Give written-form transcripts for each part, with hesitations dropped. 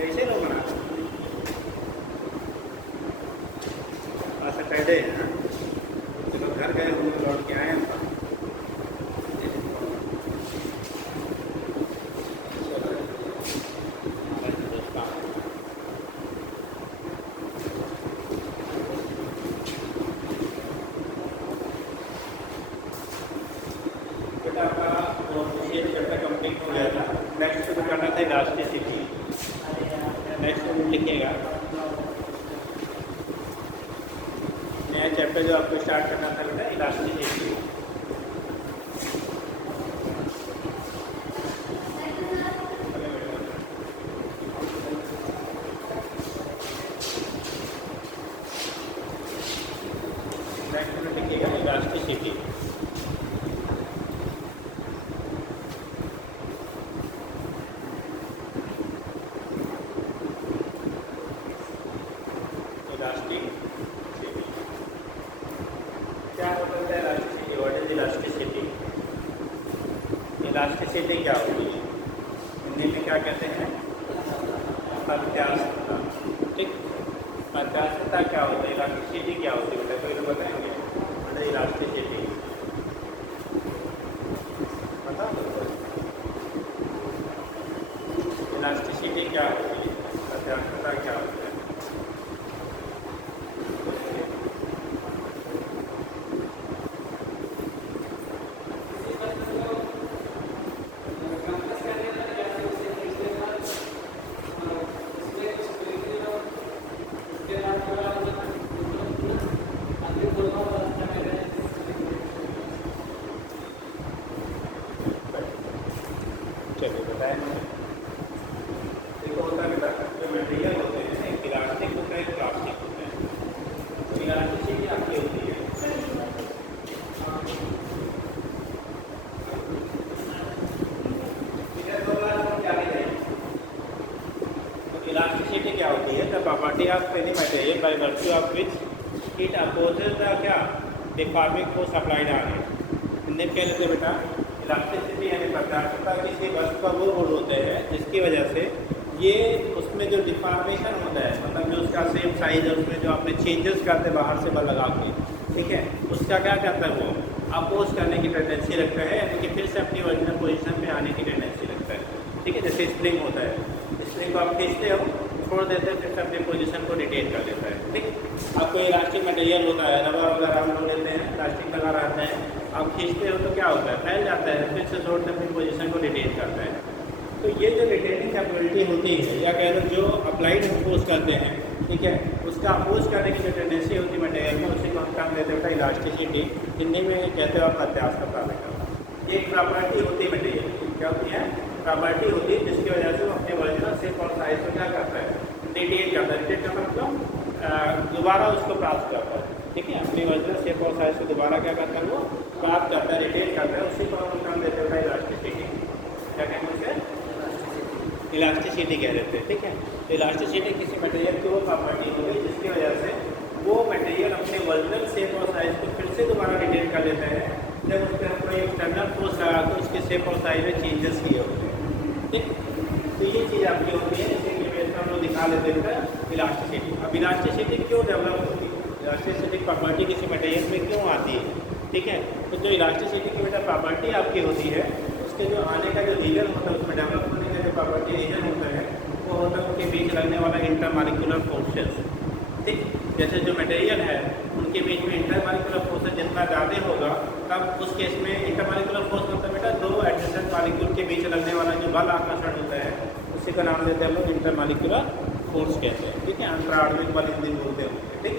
ऐसे लोग बना सैटरडे है ना, तो घर गए हम लोग लौट के आए हैं। कंप्लीट हो गया था। नेक्स्ट शुरू करना था इलास्टिसिटी। नेक्स्ट लिखिएगा नया चैप्टर जो आपको स्टार्ट करना था बेटा इलास्टिसिटी। नेक्स्ट में लिखिएगा इलास्टिसिटी। क्या होता है elasticity? What is elasticity? Elasticity क्या होती है? हिंदी में क्या कहते हैं? अत्यास्यता। ठीक, अत्यास्यता क्या होता है? इलास्टिसिटी क्या होती है बेटा? कोई लोग बताएंगे? मतलब इलास्टिसिटी बता दो। इलास्टिसिटी क्या होती है? अत्यास्यता क्या होती है? चलिए बताएं। देखो होता है बेटा, जो मटेरियल होते हैं एक इलास्टिक होता है, एक प्लास्टिक होता है। तो इलास्टिसिटी आपकी होती है इलास्टिसिटी क्या होती है? The property of any material by virtue of which it opposes the क्या deforming force applied on it. Hindi में क्या लेते बेटा? इलास्टिसिटी यानी प्रत्यास्थता किसी वस्तु का वो गुण होते हैं जिसकी वजह से ये उसमें जो डिफॉर्मेशन होता है, मतलब जो उसका सेम साइज है उसमें जो आपने चेंजेस करते हैं बाहर से बल लगा के, ठीक है, उसका क्या करता है वो अपोज करने की टेंडेंसी रखता है, यानी कि फिर से अपनी ओरिजिनल पोजीशन पे आने की टेंडेंसी रखता है। ठीक है, जैसे स्प्रिंग होता है, स्प्रिंग को आप खींचते हो, छोड़ देते हैं, फिर से अपनी पोजीशन को रिटेन कर लेता है। ठीक, आपको इलास्टिक मटेरियल होता है, रबर वगैरह हम लोग लेते हैं, प्लास्टिक लगा रहता है, आप खींचते हो तो क्या होता है? फैल जाता है, फिर से छोड़ते अपनी पोजीशन को रिटेन करता है। तो ये जो रिटेनिंग कैपेबिलिटी होती है, या कह लो जो अप्लाइड अपोज करते हैं, ठीक है, उसका अपोज करने की जो टेंडेंसी होती है मटेरियल में, उसी को हम काम देते हैं इलास्टिसिटी। हिंदी में कहते हो आप अत्यास्यता। एक प्रॉपर्टी होती है मटेरियल की, क्या होती है? प्रॉपर्टी होती है जिसकी वजह से वो अपने ओरिजिनल शेप और साइज को क्या करता है? रिटेन करता है। रिटेन का मतलब दोबारा उसको प्राप्त करता है। ठीक है, अपनी ओरिजिनल शेप और साइज को दोबारा क्या करता है? वो प्राप्त करता है, रिटेन करता है, उसी को हम काम देते हैं इलास्टिसिटी। क्या कहते हैं उसे? इलास्टिसिटी कह देते हैं। ठीक है, तो इलास्टिसिटी किसी मटेरियल की वो प्रॉपर्टी होगी जिसकी वजह से वो मटेरियल अपने ओरिजिनल शेप और साइज को फिर से दोबारा रिटेन कर लेता है जब उस पर हम कोई एक्सटर्नल फोर्स लगा कर उसके शेप और साइज में चेंजेस किए होते हैं। ठीक, तो ये चीज़ आपकी होती है, इसी बेस पर हम लोग दिखा लेते हैं इलास्टिसिटी। अब इलास्टिसिटी क्यों डेवलप होती है? इलास्टिसिटी प्रॉपर्टी किसी मटेरियल में क्यों आती है? ठीक है, तो जो इलास्टिसिटी की बेटा प्रॉपर्टी आपकी होती है, उसके जो आने का जो रीजन होता है, उसमें डेवलप होने का जो प्रॉपर्टी रीजन होता है, वो होता है उनके बीच लगने वाला इंटरमॉलिक्यूलर फोर्सेस। ठीक, जैसे जो मटेरियल है उनके बीच में इंटरमॉलिक्यूलर फोर्सेस जितना ज़्यादा होगा, तब उस केस में इंटरमॉलिक्यूलर फोर्स मतलब बेटा दो एडजेसेंट मॉलिक्यूल के बीच लगने वाला जो बल आकर्षण होता है, उसी का नाम देते हैं हम लोग इंटरमॉलिक्यूलर फोर्स कहते हैं। ठीक है, अंतराणविक बल हिंदी बोलते हैं। ठीक,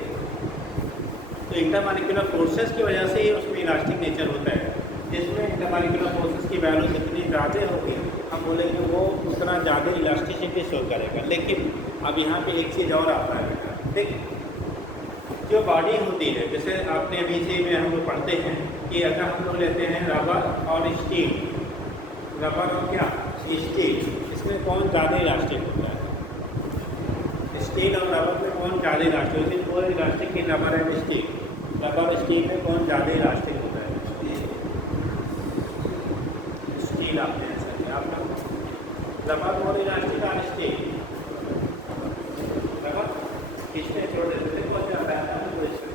तो इंटरमॉलिक्यूलर फोर्सेस की वजह से ही उसमें इलास्टिक नेचर होता है, जिसमें इंटरमॉलिक्यूलर फोर्सेस की वैल्यू जितनी ज़्यादा होगी हम बोलेंगे वो उतना ज़्यादा इलास्टिसिटी शो करेगा। लेकिन अब यहाँ पे एक चीज़ और आता है। ठीक, जो बॉडी होती है, जैसे आपने BCA में हम लोग पढ़ते हैं कि अगर हम लोग लेते हैं रबर और स्टील, रबर और क्या स्टील, इसमें कौन ज़्यादा इलास्टिक होता है? स्टील और रबर में कौन ज़्यादा इलास्टिक होती है? कोई इलास्टिक की rubber and steel, rubber steel में कौन ज़्यादा इलास्टिक होता है? स्टील। आपने ऐसा किया, आप रबर और इलास्टिक और स्टील खींचते छोड़ देते थे, बहुत ज़्यादा है ना तो इससे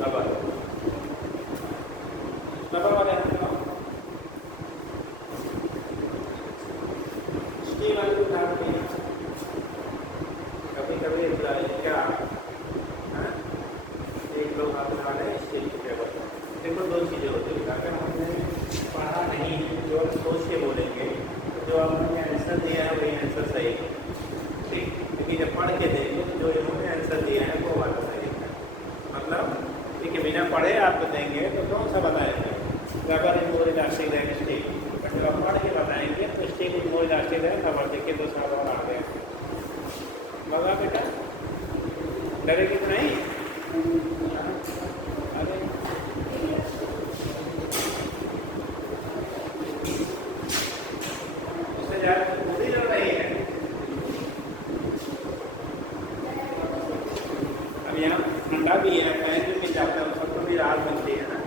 रबर रबर वाले हैं स्टील वाले को उठा के कभी कभी क्या हाँ? एक लोग हाथ लगा रहे हैं स्टील के टेबल। देखो दो चीज़ें होती हैं, अगर हमने पढ़ा नहीं जो हम सोच के बोलेंगे तो जो आपने आंसर दिया है वही आंसर सही है, ठीक। लेकिन जब पढ़ के देंगे तो जो इन्होंने आंसर दिया है वो बात सही है। मतलब ठीक है, बिना पढ़े आप देंगे तो कौन सा बताएंगे rubber is more elastic than steel, जब आप पढ़ के बताएंगे तो steel is more elastic than rubber. देखिए दो साल और आते हैं लगा बेटा, डरेगी तो नहीं? अरे उससे ज़्यादा पूरी लग रही है। अब यहाँ ठंडा भी है, फैन भी मिल जाता है, सबको भी राहत मिलती है ना।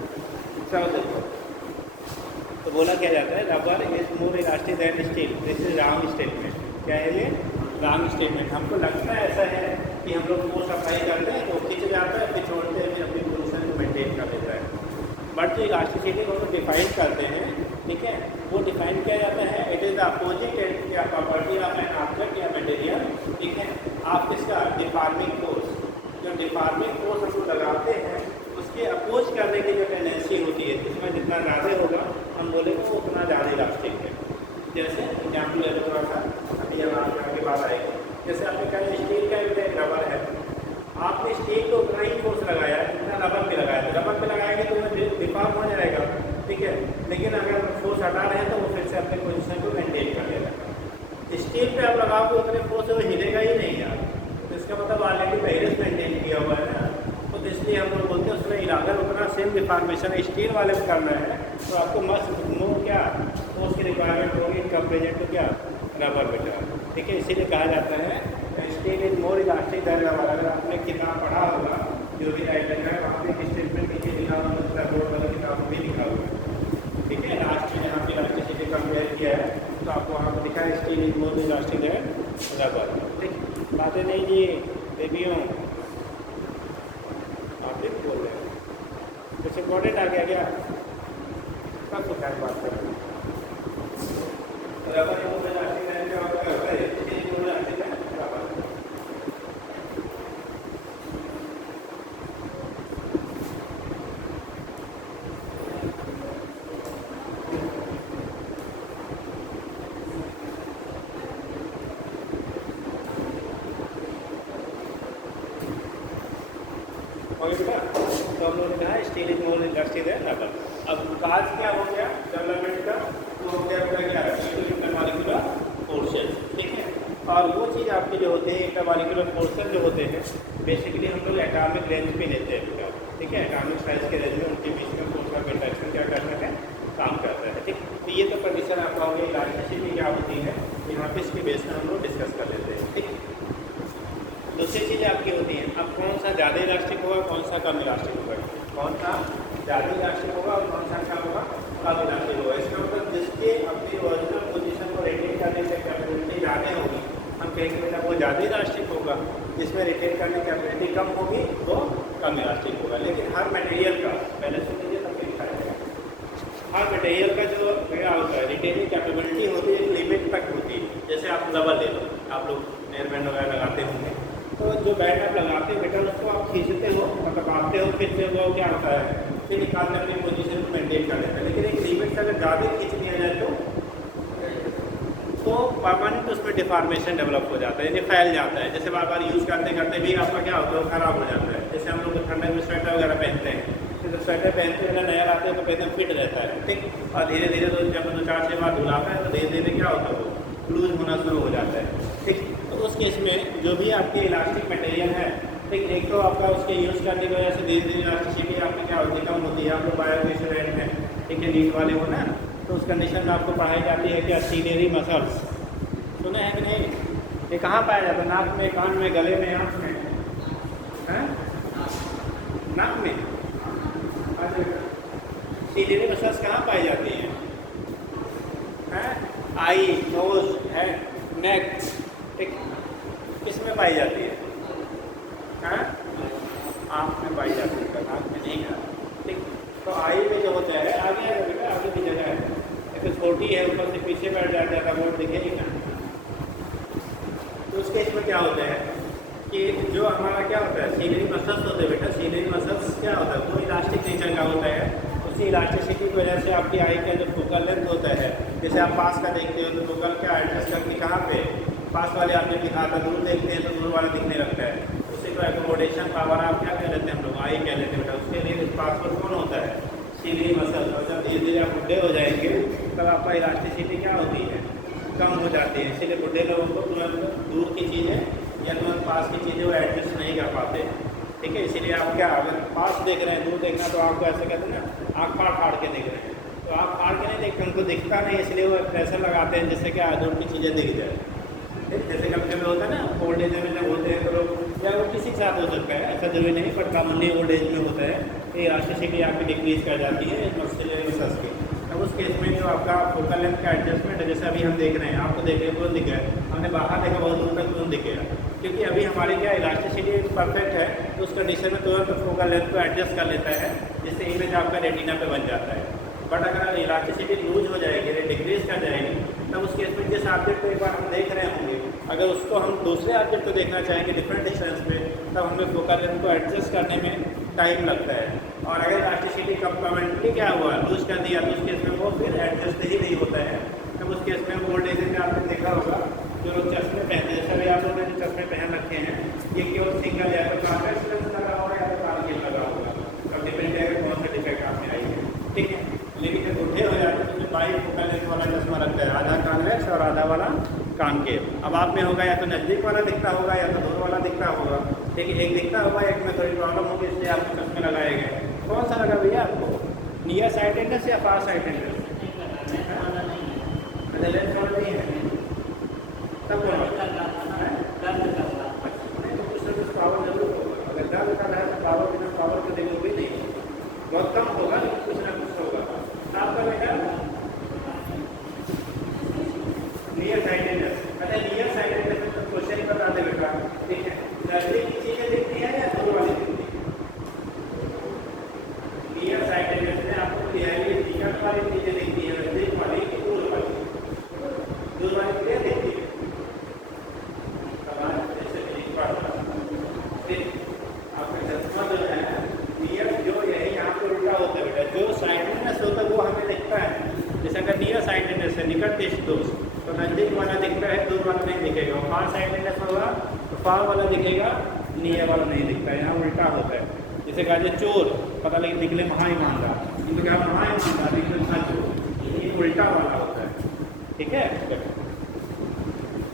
सब देखो तो बोला क्या जाता है rubber is more elastic than steel, this is wrong statement. क्या है ये? Wrong statement. हमको लगता है ऐसा है कि हम लोग फोर्स अप्लाई करते हैं तो खींच जाता है, फिर छोड़ते हैं, फिर अपनी पोजीशन को मेंटेन कर देता है। बट जो इलास्टिसिटी को हम डिफाइन करते हैं, ठीक है, वो डिफाइन किया जाता है इट इज़ द अपोजिट या प्रॉपर्टी ऑफ एन ऑब्जेक्ट या मटेरियल, ठीक है। आप इसका डिफॉर्मिंग फोर्स, जो डिफॉर्मिंग फोर्स हम लोग लगाते हैं उसके अपोज करने की जो टेंडेंसी होती है, इसमें जितना ज़्यादा होगा हम बोलेंगे वो उतना ज़्यादा इलास्टिक है। जैसे एग्जाम्पल ले थोड़ा सा, अभी हम आपके बात आएगी। जैसे आपने कहा स्टील का एक रबर है, आपने स्टील को उतना ही फोर्स लगाया जितना रबर पे लगाया, तो रबर पे लगाएंगे तो वो डिफॉर्म हो जाएगा, ठीक है। लेकिन अगर फोर्स हटा रहे हैं तो वो फिर से अपने पोजीशन को मेंटेन कर लेगा। स्टील पे आप लगाओगे उतने फोर्स वो हिलेगा ही नहीं यार, तो इसका मतलब ऑलरेडी पहले से मेंटेन किया हुआ है ना। तो इसलिए हम लोग बोलते हैं उसमें अगर उतना सेम डिफॉर्मेशन स्टील वाले में करना है तो आपको मस्ट नो क्या फोर्स की रिक्वायरमेंट होगी कंपेरिजन टू क्या रबर बेटा, ठीक है। इसीलिए कहा जाता है steel is more elastic than rubber. अगर आपने किताब पढ़ा होगा जो भी राइटर है वहाँ पे स्टेटमेंट नीचे लिखा हुआ है, बोर्ड वाला किताब में भी लिखा हुआ है, ठीक है। लास्ट में यहाँ पे इलास्टिसिटी कंपेयर किया है तो आपको वहाँ पर लिखा है steel is more elastic than rubber, ठीक। बातें नहीं जी बेबियों, आप भी बोल रहे हैं कुछ इम्पोर्टेंट आ गया क्या? कब तो क्या बात कर रहे हैं रबर को इलास्टिक देन का मतलब होता है स्टील को इलास्टिक देन रबर। बेटा तो हम लोगों ने कहा steel is more elastic than rubber. अब काज क्या हो गया डेवलपमेंट का, वो हो गया आपका क्या इंटरमॉलिक्यूलर फोर्सेस, ठीक है। और वो चीज़ आपके जो होते हैं इंटरमॉलिक्यूलर फोर्सेस जो होते हैं बेसिकली हम लोग एटॉमिक रेंज पे लेते हैं, ठीक है। एटॉमिक साइज के रेंज में उनके बीच में फोर्स का इंटरेक्शन क्या करता है, काम करता है, ठीक। तो ये तो कंडीशन आप कहोगे इलास्टिसिटी क्या होती है, यहाँ पे इसके बेस में हम लोग डिस्कस कर लेते हैं, ठीक। दूसरी चीज़ आपकी होती है अब कौन सा ज़्यादा इलास्टिक होगा कौन सा कम इलास्टिक होगा, कौन सा ज़्यादा इलास्टिक होगा और कौन सा क्या होगा कम इलास्टिक होगा। इसका मतलब जिसके अपनी ओरिजिनल पोजीशन को रिटेन करने की कैपेबिलिटी ज़्यादा होगी हम कहेंगे बेटा वो ज़्यादा इलास्टिक होगा, जिसमें रिटेन करने की कैपेबिलिटी कम होगी वो कम इलास्टिक होगा। लेकिन हर मटेरियल का पहले सुन लीजिए तब दिखाया जाएगा, हर मटेरियल का जो क्या होता है रिटेनिंग कैपेबिलिटी होती है एक लिमिट तक होती है। जैसे आप रबर ले लो, आप लोग एयर बैंड वगैरह लगाते होंगे तो जो बैंड आप लगाते हो बेटा उसको आप खींचते हो मतलब काटते हो, फिर से वो क्या होता है फिर निकालने अपनी पोजीशन को मेंटेन कर लेता है। लेकिन एक लिमिट से अगर ज़्यादा खींच लिया जाए तो परमानेंट उसमें डिफॉर्मेशन डेवलप हो जाता है, यानी फैल जाता है। जैसे बार बार यूज़ करते करते भी आपका क्या होता है वो खराब हो जाता है। जैसे हम लोग ठंडक में स्वेटर वगैरह पहनते हैं तो जब स्वेटर पहनते हैं नया लाते हैं तो एकदम फिट रहता है, ठीक। और धीरे धीरे तो जब 2-4-6 बार धुलाता है तो धीरे धीरे क्या होता है वो लूज होना शुरू हो जाता है, ठीक। तो उस केस में जो भी आपके इलास्टिक मटेरियल है, ठीक, एक तो आपका उसके यूज़ करने की वजह से धीरे धीरे इलास्टिसिटी आपकी क्या होती है कम होती है। आप लोग बायो के स्टूडेंट हैं, ठीक है, नीट वाले हो ना, तो उस कंडीशन में आपको पढ़ाई जाती है क्या सीलियरी मसल्स, सुने हैं कि नहीं? ये कहाँ पाया जाता है? नाक में, कान में, गले में, आँख में, हैं? नाक में। अच्छा, सीलियरी मसल्स कहाँ पाई जाती हैं? आई, नोज, हेड, नेक, पाई जाती है? हाँ, आँख में पाई जाती है, आँख में नहीं है। ठीक, तो आई में जो होता है आगे आएगा बेटा, आगे की जगह है, एक तो छोटी है, ऊपर से पीछे बैठ जाता है, बोर्ड दिखेगी ना। तो उसके इसमें क्या होता है कि जो हमारा क्या होता है, सीनरी मसल्स होते हैं बेटा, सीनरी मसल्स क्या होता है, वो इलास्टिक नेचर का होता है। उसी इलास्टिसिटी की वजह से आपकी आई का जो फोकल लेंथ होता है, जैसे आप पास का देखते हो तो फोकल क्या एडजस्ट करके कहाँ पे, पास वाले आपने दिखा था, दूर देखते हैं तो दूर वाला दिखने लगता है। उसी को एकोमोडेशन पावर आप क्या कह लेते हैं, हम लोग आई कह लेते हैं बेटा। उसके लिए पासवर्ड कौन होता है, सीनरी मसल। और जब धीरे धीरे आप बुढ़े हो जाएंगे तब आपका इलास्टिसिटी क्या होती है, कम हो जाती है। इसीलिए बुढ़े लोगों को तुरंत दूर की चीज़ें या तुरंत पास की चीज़ें वो एडजस्ट नहीं कर पाते। ठीक है, इसीलिए आप क्या, अगर पास देख रहे हैं, दूर देखना, तो आपको ऐसे कहते हैं ना, आँख फाड़ फाड़ के देख रहे हैं, तो आप फाड़ के नहीं देखते, उनको दिखता नहीं, इसलिए वो प्रेशर लगाते हैं जिससे क्या दूर की चीज़ें दिख जाए। ठीक, जैसे कभी कभी होता है ना, ओल्ड एज में जब होते हैं तो लोग, या वो किसी के साथ हो सकता है, ऐसा जरूरी नहीं, बट कॉमनली ओल्ड एज में होता है कि इलास्टिसिटी आपकी डिक्रीज कर जाती है मसल्स की। अब उस केस में जो आपका फोकल लेंथ का एडजस्टमेंट है, जैसे अभी हम देख रहे हैं, आपको देखे तुरंत दिख गया, हमने बाहर देखा बहुत दूर तक तुरंत दिखेगा, क्योंकि अभी हमारी क्या इलास्टिसिटी परफेक्ट है, तो उस कंडीशन में तुरंत फोकल लेंथ को एडजस्ट कर लेता है, जिससे इमेज आपका रेटिना पे बन जाता है। बट अगर इलास्टिसिटी लूज हो जाएगी, डिक्रीज कर जाएगी, तब उस केस में जिस ऑब्जेक्ट को एक बार हम देख रहे होंगे, अगर उसको हम दूसरे ऑब्जेक्ट को देखना चाहेंगे डिफरेंट डिस्टेंस पे, तब हमें फोकल लेंथ को एडजस्ट करने में टाइम लगता है। और अगर इलास्टिसिटी कंप्लीमेंट्री क्या हुआ, लूज कर दिया, तो उस केस में वो फिर एडजस्ट ही नहीं होता है। तब उस केस में ओल्ड एज में आपने देखा होगा, जो लोग चश्मे पहनते हैं, सभी आप लोगों ने जो चश्मे पहन रखे हैं, ये केवल सिंगल या तो कॉन्वेक्स लेंस लगा होगा या तो कार्नियल लगा होगा, अब डिपेंड करेगा कौन सा डिफेक्ट आप में आई है। ठीक है, लेकिन जब बूढ़े हो जाते हैं तो बाई फोकल लेंथ वाला चश्मा लगता है, आधा कॉन्वेक्स और आधा वाला कॉनकेव। अब आप में होगा या तो नज़दीक वाला दिखता होगा या तो दूर वाला दिखता होगा। ठीक है, एक दिखता होगा, एक में थोड़ी प्रॉब्लम होगी, इसलिए आपको चश्मे लगाए गए। कौन सा लगा भैया आपको, नियर साइटेडनेस या फार साइटेडनेस? अच्छा, लेंस वाला नहीं है, तब कौन कुछ पावर जरूर होगा। अगर दर्द का है तो पावर, बिना पावर के देखोगे नहीं, बहुत कम होगा, लेकिन कुछ ना कुछ होगा। आपका बेटा नियर साइटेडनेस, अच्छा नियर साइटेडनेस में तो क्वेश्चन ही बता दे बेटा। ठीक है, नजदीक की चीज़ें दिखती है या दूर वाली दिखती है? नियर साइटेडनेस में आपको क्लियरली निकट वाली चीज़ें दिखती है, नजदीक वाली की दूर वाली? दूर वाली क्लियर दिखती है। आपका चश्मा जो है नियर, जो यही यहाँ पे उल्टा होता है बेटा, जो साइटेडनेस होता है वो हमें दिखता है। जैसे अगर नियर साइटेडनेस है, निकट दृष्टि दोष, तो नजदीक वाला दिखता है, दूर वाला नहीं दिखेगा। और फार साइटेडनेस होगा तो फार वाला दिखेगा, नियर वाला नहीं दिखता है। यहाँ उल्टा होता है। जैसे कहा चोर, पता लगे निकले महा ईमानदार, किंतु क्या महा ईमानदार निकले था चोर, ये उल्टा वाला होता है। ठीक है,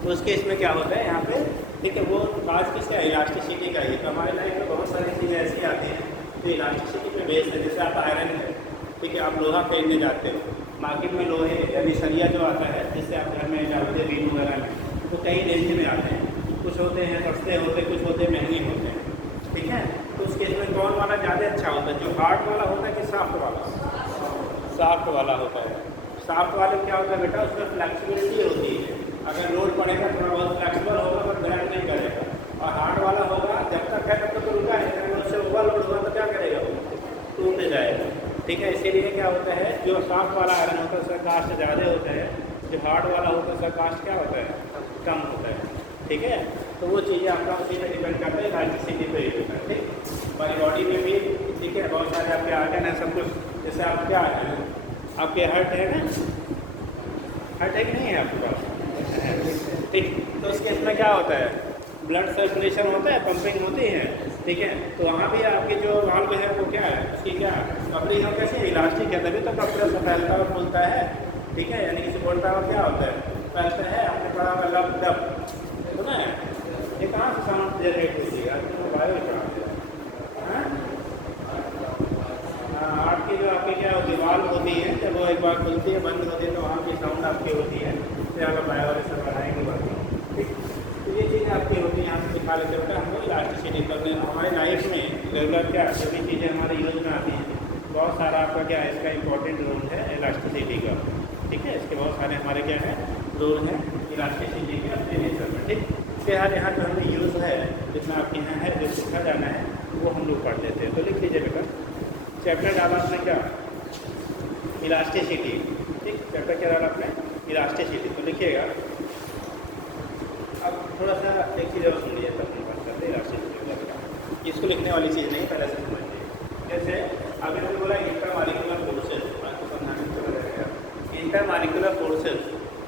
तो उस केस में क्या होता है यहाँ पे, ठीक है, वो बात किसका है, इलास्टिसिटी का ही। तो हमारे लाइफ में बहुत सारी चीज़ें ऐसी आती हैं तो इलास्टिसिटी पे बेस है। जैसे आप आयरन है, ठीक है, आप लोहा खरीदने जाते हो मार्केट में, लोहे यानी सरिया जो आता है, जिससे आप घर में डालते हैं बीम वगैरह में, तो कई रेंज में आते हैं, कुछ होते हैं सस्ते होते हैं, कुछ होते हैं महंगे होते हैं। ठीक है, तो उस केस में कौन वाला ज़्यादा अच्छा होता है, जो हार्ड वाला होता है कि सॉफ्ट वाला? सॉफ्ट वाला होता है। सॉफ्ट वाले क्या होता है बेटा, उसमें फ्लेक्सिबिलिटी होती है, अगर लोड पड़ेगा थोड़ा बहुत फ्लेक्सिबल होगा पर ग्राइंड नहीं करेगा। और हार्ड वाला होगा जब तक है तब तक तो रुका है, अगर उससे ओवर लोड हुआ तो क्या करेगा, टूट जाएगा। ठीक है, इसीलिए क्या होता है, जो सॉफ्ट वाला आयरन होता है उसका कास्ट ज़्यादा होता है, जो हार्ड वाला होता है उसका कास्ट क्या होता है, कम होता है। ठीक है, तो वो चीज़ें आपका उसी पर डिपेंड करता है, इलास्टिसिटी पे ही होता है। ठीक, हमारी बॉडी में भी ठीक है बहुत सारे आपके आर्गन हैं, सब कुछ। जैसे आप क्या है, आपके हार्ट है ना, हार्ट है कि नहीं है आपके पास? ठीक, तो उस केस में क्या होता है, ब्लड सर्कुलेशन होता है, पंपिंग होती है। ठीक है, तो वहाँ भी आपकी जो वाल्व है वो क्या है, उसकी क्या कपड़ी है, कैसे इलास्टिक है, तभी तो कपड़ा से फैलता और फूलता है। ठीक है, यानी किसी बोलता हुआ क्या होता है, फैलता है। आपने पढ़ा हुआ लब डब सुना है, ये कहाँ से साउंड जनरेट होती है, बायो कहाँ से? हार्ट की जो आपकी क्या होती है, वाल्व होती है, जब वो एक बार खुलती है बंद होती है तो वहाँ की साउंड आपकी होती है, फिर आपका बायोरेशन बढ़ाएंगे बाकी। ठीक, तो ये चीज़ें आपकी होती है, यहाँ से दिखा लेते बेटा हमको इलास्टिसिटी करने। हमारे लाइफ में रेगुलर क्या सभी चीज़ें हमारे यूज में आती हैं, बहुत सारा आपका क्या है, इसका इंपॉर्टेंट रोल है इलास्टिसिटी का। ठीक है, इसके बहुत सारे हमारे क्या है रोल हैं इलास्टिसिटी के अपने नेचर में। ठीक, फिलहाल यहाँ जो हमें यूज़ है, जितना आपके यहाँ है, जो सीखा जाना है वो हम लोग पढ़ लेते हैं। तो लिख लीजिए बेटा, चैप्टर डाला आपने क्या, इलास्टिसिटी। ठीक, चैप्टर क्या डाला आपने, इलास्टिसिटी। तो लिखिएगा। अब थोड़ा सा एक चीज़ और सुन लीजिए, तब हम बात करते हैं इलास्टिसिटी। इसको लिखने वाली चीज़ नहीं, पहले से समझिए। जैसे अभी हमने बोला इंटरमॉलिक्यूलर फोर्सेज, आपको समझाने में चला जाएगा। इंटरमॉलिक्यूलर फोर्सेज,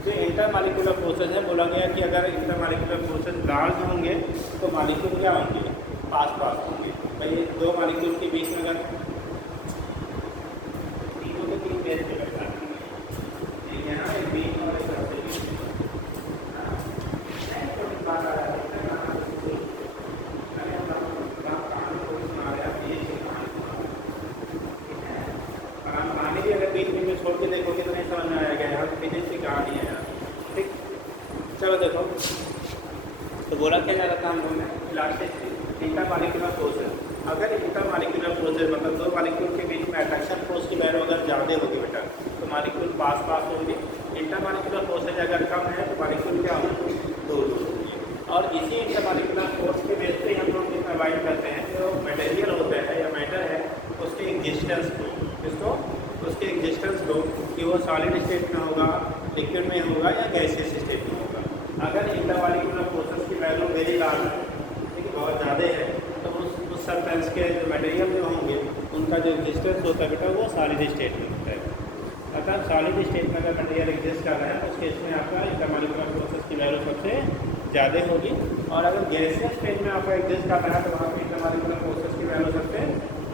जो इंटरमॉलिक्यूलर फोर्सेज है, बोला गया कि अगर इंटरमॉलिक्यूलर फोर्सेज लार्ज होंगे तो मॉलिक्यूल क्या होंगे, पास पास होंगे। भाई दो मॉलिक्यूल के बीच में अगर तीनों के तीन पेज पे बैठा है, एक यहाँ एक बीच और एक सबसे बीच में, बात आ रहा है कहानी भी अगर बीच में छोड़ के देखोगे तो नहीं समझ में आएगा, यहाँ फिजिक्स की कहानी है यार। ठीक, चलो देखो। तो बोला क्या जा रहा था हम लोगों ने, इलास्टिसिटी, इंटरमॉलिक्यूलर फोर्सेज। अगर इंटरमॉलिक्यूलर फोर्सेज मतलब दो मॉलिक्यूल के बीच में अट्रैक्शन फोर्स की वैल्यू अगर ज़्यादा होगी बेटा, तो मॉलिक्यूल पास पास होगी। इंटरमॉलिक्यूलर फोर्सेज अगर कम है तो मॉलिक्यूल क्या होगी, दूर दूर होगी। और इसी इंटरमॉलिक्यूलर फोर्स के बेस पे हम लोग डिफाइन करते हैं जो मटेरियल होता है या मैटर है, उसके एग्जिस्टेंस को, इसको उसके एग्जिस्टेंस को, कि वो सॉलिड स्टेट में होगा, लिक्विड में होगा या गैसियस स्टेट में होगा। अगर इंटरमॉलिक्यूलर फोर्सेस की वैल्यू वेरी लार्ज है, ठीक है, बहुत ज़्यादा है, तो उस सब्सटेंस के जो मटेरियल जो होंगे उनका जो एग्जिस्टेंस होता है बेटा वो सॉलिड स्टेट में होता है। अर्थात सॉलिड स्टेट में अगर मटेरियल एग्जिस्ट कर रहा है तो उस केस में आपका इंटरमॉलिक्यूलर फोर्सेस की वैल्यू सबसे ज़्यादा होगी। और अगर गैसियस स्टेट में आपका एग्जिस्ट कर रहा है तो वहाँ पर इंटरमॉलिक्यूलर फोर्सेस की वैल्यू सबसे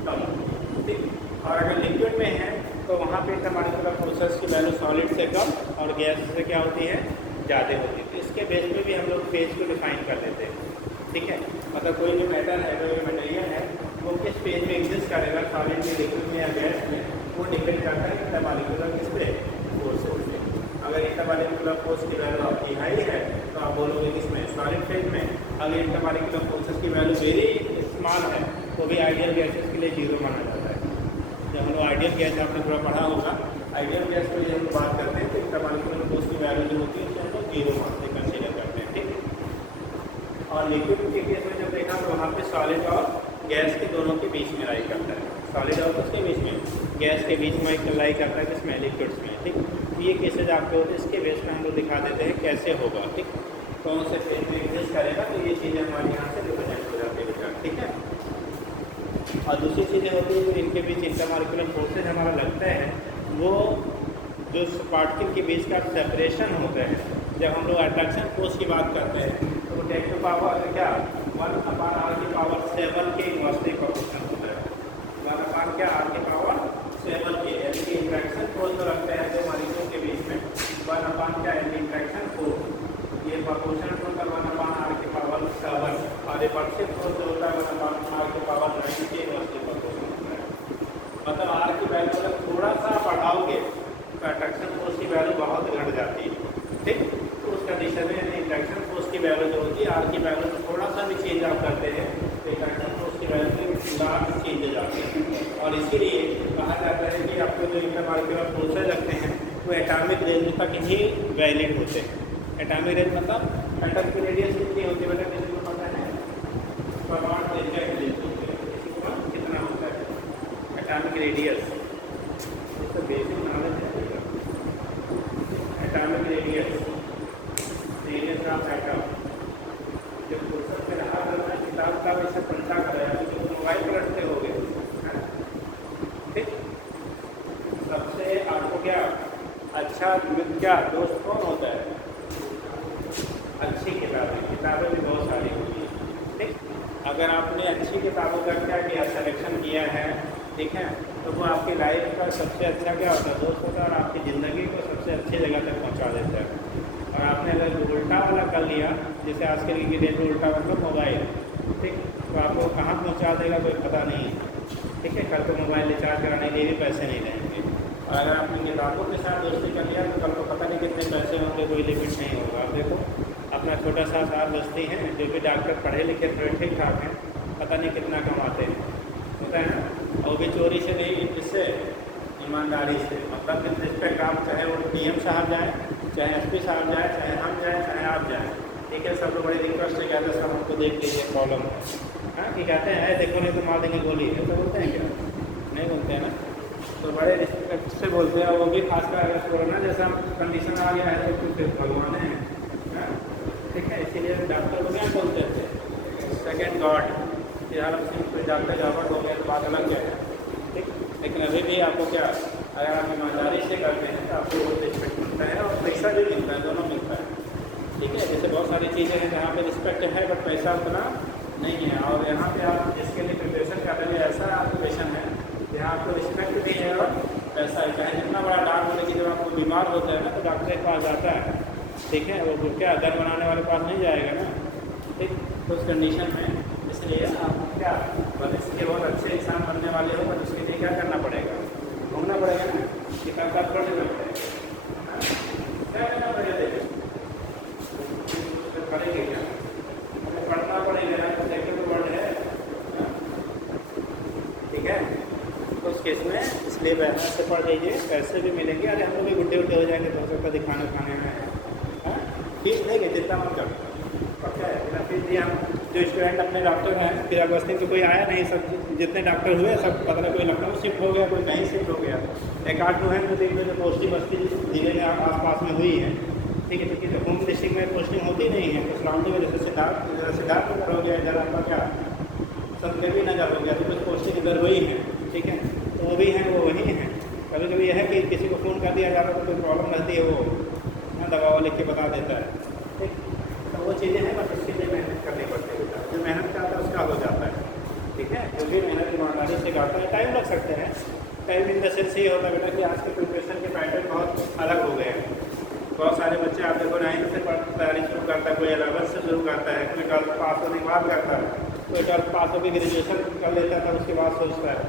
कम होगी। ठीक, और अगर लिक्विड में है तो वहाँ पे इंटरमॉलिक्यूलर फोर्सेस की वैल्यू सॉलिड से कम और गैस से क्या होती है, ज़्यादा होती है। तो इसके बेस पे भी हम लोग पेज को डिफाइन कर देते हैं। ठीक है, मतलब कोई भी मैटर है, कोई मटेरियल है, वो किस पेज में एग्जिस्ट करेगा, सॉलिड में, लिक्विड में या गैस में, वो डिपेंड करता है इंटरमॉलिक्यूलर किस पे, फोर्सेस पे। अगर इंटरमॉलिक्यूलर फोर्स की वैल्यू आपकी हाई है तो आप बोलोगे किसमें, सॉलिड फेज में। अगर इंटरमॉलिक्यूलर फोर्सेस की वैल्यू वेरी स्मॉल है तो भी आइडियल गैसेस के लिए जीरो माना जाता है। जब हम लोग आइडियल गैस आपने थोड़ा पढ़ा होगा, आइडियल गैस को जब हम बात करते हैं तो इंटरमॉलिक्यूलर फोर्स की वैल्यू जो होती है उसको हम लोग जीरो मान से कंसीडर करते हैं। ठीक, और लिक्विड के केस में जब देखा तो वहाँ पे सॉलिड और गैस के दोनों के बीच में लाई करता है, सॉलिड और उसके बीच में, गैस के बीच में लाई करता है किसमें, लिक्विड्स में। ठीक, ये केसेज आपके होते हैं, इसके बेस में हम लोग दिखा देते हैं कैसे होगा। ठीक, कौन से फेज में एग्जिस्ट करेगा, तो ये चीज़ें हमारे यहाँ से रिप्रेजेंट हो जाती है बेटा। ठीक है, और दूसरी चीज़ें होती है जो इनके बीच इंटरमॉलिक्यूलर फोर्सेज हमारा लगता है, वो जो पार्टिकल के बीच का सेपरेशन होता है। जब हम लोग अट्रैक्शन फोर्स की बात करते हैं तो वो 10 टू पावर क्या 1/r की पावर 7 के इन्वर्सली प्रोपोर्शनल होता है। 1/r क्या r की पावर 7 के, यानी कि इंट्रैक्शन फोर्स जो रखते हैं जो मॉलिक्यूल के बीच में 1/, क्या है, इंट्रैक्शन फोर्स, ये प्रोपोर्शनल होता है 1/r की पावर 7, और रिपल्सिव फोर्स जो होता है 1/r की पावर 9 के इन्वर्सली प्रोपोर्शनल होता है। मतलब r की वैल्यू अगर थोड़ा सा बढ़ाओगे तो अट्रैक्शन फोर्स की वैल्यू बहुत घट जाती है। ठीक, तो उस कंडीशन में इंट्रैक्शन फोर्स की वैल्यू जो होती है, आर की वैल्यू में थोड़ा सा भी चेंज आप करते हैं तो इंट्रैक्शन फोर्स की वैल्यू में लार्ज चेंज हो जाती है। और इसीलिए कहा जाता है कि आपको जो इंटरमॉलिक्यूलर फोर्सेज लगते हैं वो एटॉमिक रेंज तक ही वैलिड होते हैं। एटॉमिक रेंज मतलब एटम की रेडियस कितनी होती है बेटा, किसी को पता है, परमाणु रेडियस कितना होता है, एटॉमिक रेडियस, उसका बेसिक नॉलेज है। Atomic radius, radius of atom, जब फुर्सत में रहा करना किताब का वैसे पंचा कराया तो मोबाइल पर रखते हो गए। ठीक, सबसे आपको क्या अच्छा क्या दोस्त कौन होता है, अच्छी किताबें भी बहुत सारी होती हैं। ठीक, अगर आपने अच्छी किताबों का क्या किया, सिलेक्शन किया है, ठीक है, तो वो आपकी लाइफ का सबसे अच्छा क्या होता है, दोस्त होता है, और आपकी ज़िंदगी को सबसे अच्छी जगह तक पहुंचा देता है। और आपने अगर उल्टा वाला कर लिया, जैसे आजकल की डेट में उल्टा मतलब मोबाइल, ठीक, तो आपको कहाँ पहुंचा देगा कोई पता नहीं है। ठीक है, कल को मोबाइल रिचार्ज कराने के लिए भी पैसे नहीं रहेंगे। और अगर आपने किताबों के साथ दोस्ती कर लिया तो कल को पता नहीं कितने पैसे होंगे, कोई लिमिट नहीं होगा। आप देखो अपना छोटा सा साथ दोस्ती है, जो भी डॉक्टर पढ़े लिखे थोड़े ठीक ठाक हैं, पता नहीं कितना कमाते हैं, होता है ना, और भी चोरी से नहीं, इससे ईमानदारी से, मतलब कि रिस्पेक्ट आप, चाहे वो DM साहब जाए, चाहे SP साहब जाए, चाहे हम जाए, चाहे आप जाए, ठीक है, सब लोग बड़े रिक्वेस्ट से कहते हैं सर हमको देख लीजिए प्रॉब्लम है। हाँ कि कहते हैं देखो नहीं तो मार देंगे गोली, ऐसा बोलते हैं क्या? नहीं बोलते हैं ना। तो बड़े रिस्पेक्ट से बोलते हैं, वो भी खासकर अगर कोरोना जैसा कंडीशन आ गया है तो फिर भगवान है। हाँ? ठीक है, इसीलिए डॉक्टर को क्या बोलते थे, सेकेंड गॉड। यार कोई डॉक्टर जावा हो गया तो बात अलग है, ठीक। लेकिन अभी भी आपको क्या, अगर आप ईमानदारी से करते हैं तो आपको बहुत रिस्पेक्ट मिलता है और पैसा भी मिलता है, दोनों मिलता है। ठीक है, जैसे बहुत सारी चीज़ें हैं जहाँ पे रिस्पेक्ट है बट पैसा उतना नहीं है, और यहाँ पे आप जिसके लिए प्रिपरेशन कर रहे हैं ऐसा ऑक्यूपेशन है जहाँ आपको रिस्पेक्ट भी है और पैसा है। चाहे जितना बड़ा डाक हो, लेकिन जब आपको बीमार होता है ना तो डॉक्टर के पास जाता है, ठीक है, वो क्या दर बनाने वाले पास नहीं जाएगा ना, ठीक। तो उस कंडीशन में इसलिए आपको क्या, भविष्य के बहुत अच्छे इंसान बनने वाले हो बट उसके लिए क्या करना पड़ेगा, घूमना पड़ेगा ना, कि कब तक पढ़ने लगता है, क्या करना पड़ेगा, देखिए पढ़ेंगे क्या, हमें पढ़ना पड़ेगा, सेकंड वर्ड है, ठीक है। तो उस केस में इसलिए मेहनत से पढ़ लीजिए, पैसे भी मिलेंगे। अरे हम लोग भी गुड्डे उड्डे हो जाएंगे तो हो सकता है दिखाने उखाने में फीस लेंगे, चिंता मत कर, पक्का है। बिना फीस दिए हम जो स्टूडेंट अपने डॉक्टर हैं, फिर अगस्तिन तो कोई आया नहीं, सब जितने डॉक्टर हुए सब पता नहीं कोई लखनऊ शिफ्ट हो गया, कोई कहीं शिफ्ट हो गया, एक आठ है तो देख लो जो पोस्टिंग बस्ती जिले में आस पास में हुई है, ठीक है। तो किसी होम डिस्ट्रिक्ट में पोस्टिंग होती नहीं है, तो सराउंडिंग में जैसे सिद्धार्थ नगर हो गया, इधर आपका क्या सतदेवी नगर हो गया, तो कुछ पोस्टिंग इधर वही है, ठीक है। तो वो भी हैं, वो वही हैं। कभी कभी यह है कि किसी को फ़ोन कर दिया जाता है तो कोई प्रॉब्लम रहती है, वो दवा लिख के बता देता है, ठीक। तो वो चीज़ें हैं, बस उसके लिए मेहनत करनी पड़ती है। जो मेहनत करता है उसका हो जाता है, ठीक है। जो भी मेहनत ईमानदारी से करता है, टाइम लग सकते हैं। टाइम इन द सेंस ये होता है बेटा कि आज के प्रिपरेशन के पैटर्न बहुत अलग हो गए हैं। बहुत सारे बच्चे आप देखो 9th से तैयारी शुरू करता है, कोई 11th से शुरू करता है, कोई 12th पास होने के बाद करता है, कोई 12th पास होकर ग्रेजुएशन कर लेता है, उसके बाद सोचता है।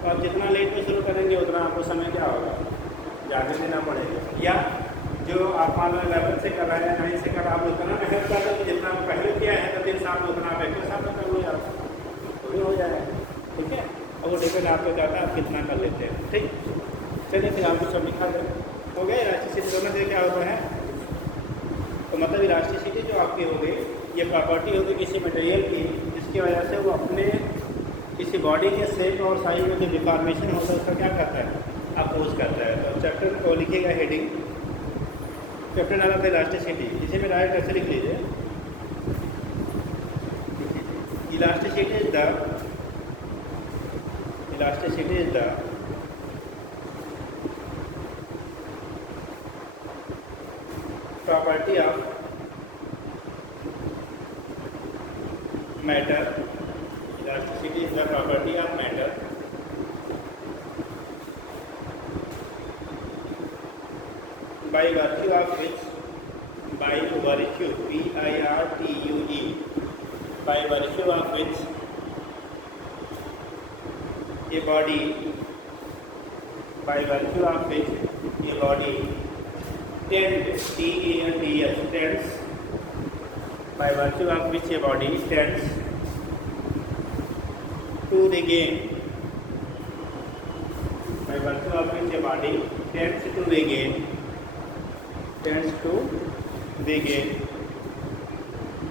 तो आप जितना लेट में शुरू करेंगे उतना आपको समय क्या होगा, ज़्यादा देना पड़ेगा। या जो आप मान लो 11th से कर रहे हैं, 9th से कर रहे हैं, आप उतना मेहनत कर रहे हैं जितना पहले किया है तो 3 साल में उतना आप 1 साल में कर लो यार, तो भी हो जाएगा, ठीक है। और वो डिपेंड आपको करता है आप कितना कर लेते हैं, ठीक। चलिए फिर आपको सब लिखा दे हो गए। राष्ट्रीय सिटी दोनों से क्या होता है, तो मतलब राष्ट्रीय सिटी जो आपकी हो गई, ये प्रॉपर्टी होगी किसी मटेरियल की जिसकी वजह से वो अपने किसी बॉडी के शेप और साइज में जो डिफॉर्मेशन होता है उसका क्या करता है, अपोज करता है। तो चैप्टर को लिखिएगा हेडिंग, चैप्टर नाम है राष्ट्रीय सिटी, इसी में डायरेक्ट ऐसे लिख लीजिए, elasticity is the property of matter. Elasticity is the property of matter by virtue of which, by virtue, virtue, by virtue of which a body, by virtue of which a body tends, T-E-N-D-S, tends, by virtue of which a body tends to regain, by virtue of which a body tends to regain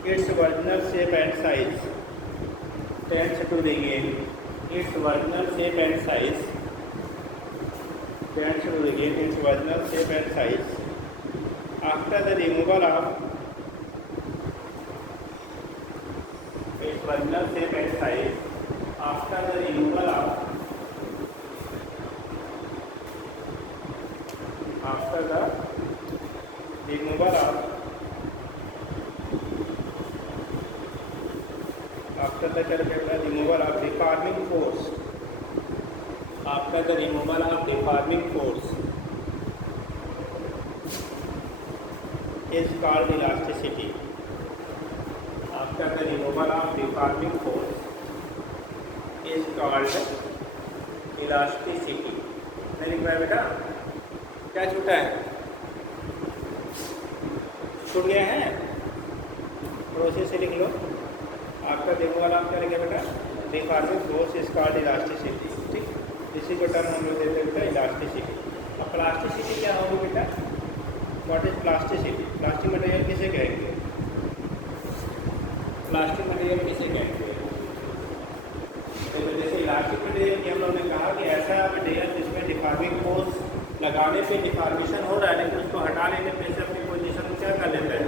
its original shape and size, tends to regain its original shape and size, tends to regain its original shape and size after the removal of its original shape and size, after the removal of after the removal of deforming force, after the removal of deforming force is called elasticity. After the removal of deforming force is called elasticity. नहीं लिख रहा है बेटा, क्या छूटा है, छूट गया है, प्रोसेस से लिख लो। आपका रिमूवल आप क्या लिखे बेटा, deforming force is called elasticity, ठीक। इसी को टर्म हम लोग देते हैं बेटा इलास्टिसिटी। अब प्लास्टिसिटी क्या होगी बेटा, what is plasticity, plastic material किसे कहेंगे, प्लास्टिक मटेरियल किसे कहते हैं? तो जैसे इलास्टिक मटेरियल की हम लोगों ने कहा कि ऐसा मटेरियल जिसमें डिफॉर्मिंग फोर्स लगाने पे डिफॉर्मेशन हो रहा है लेकिन उसको हटा लेने पे से अपनी पोजीशन क्या कर लेता है,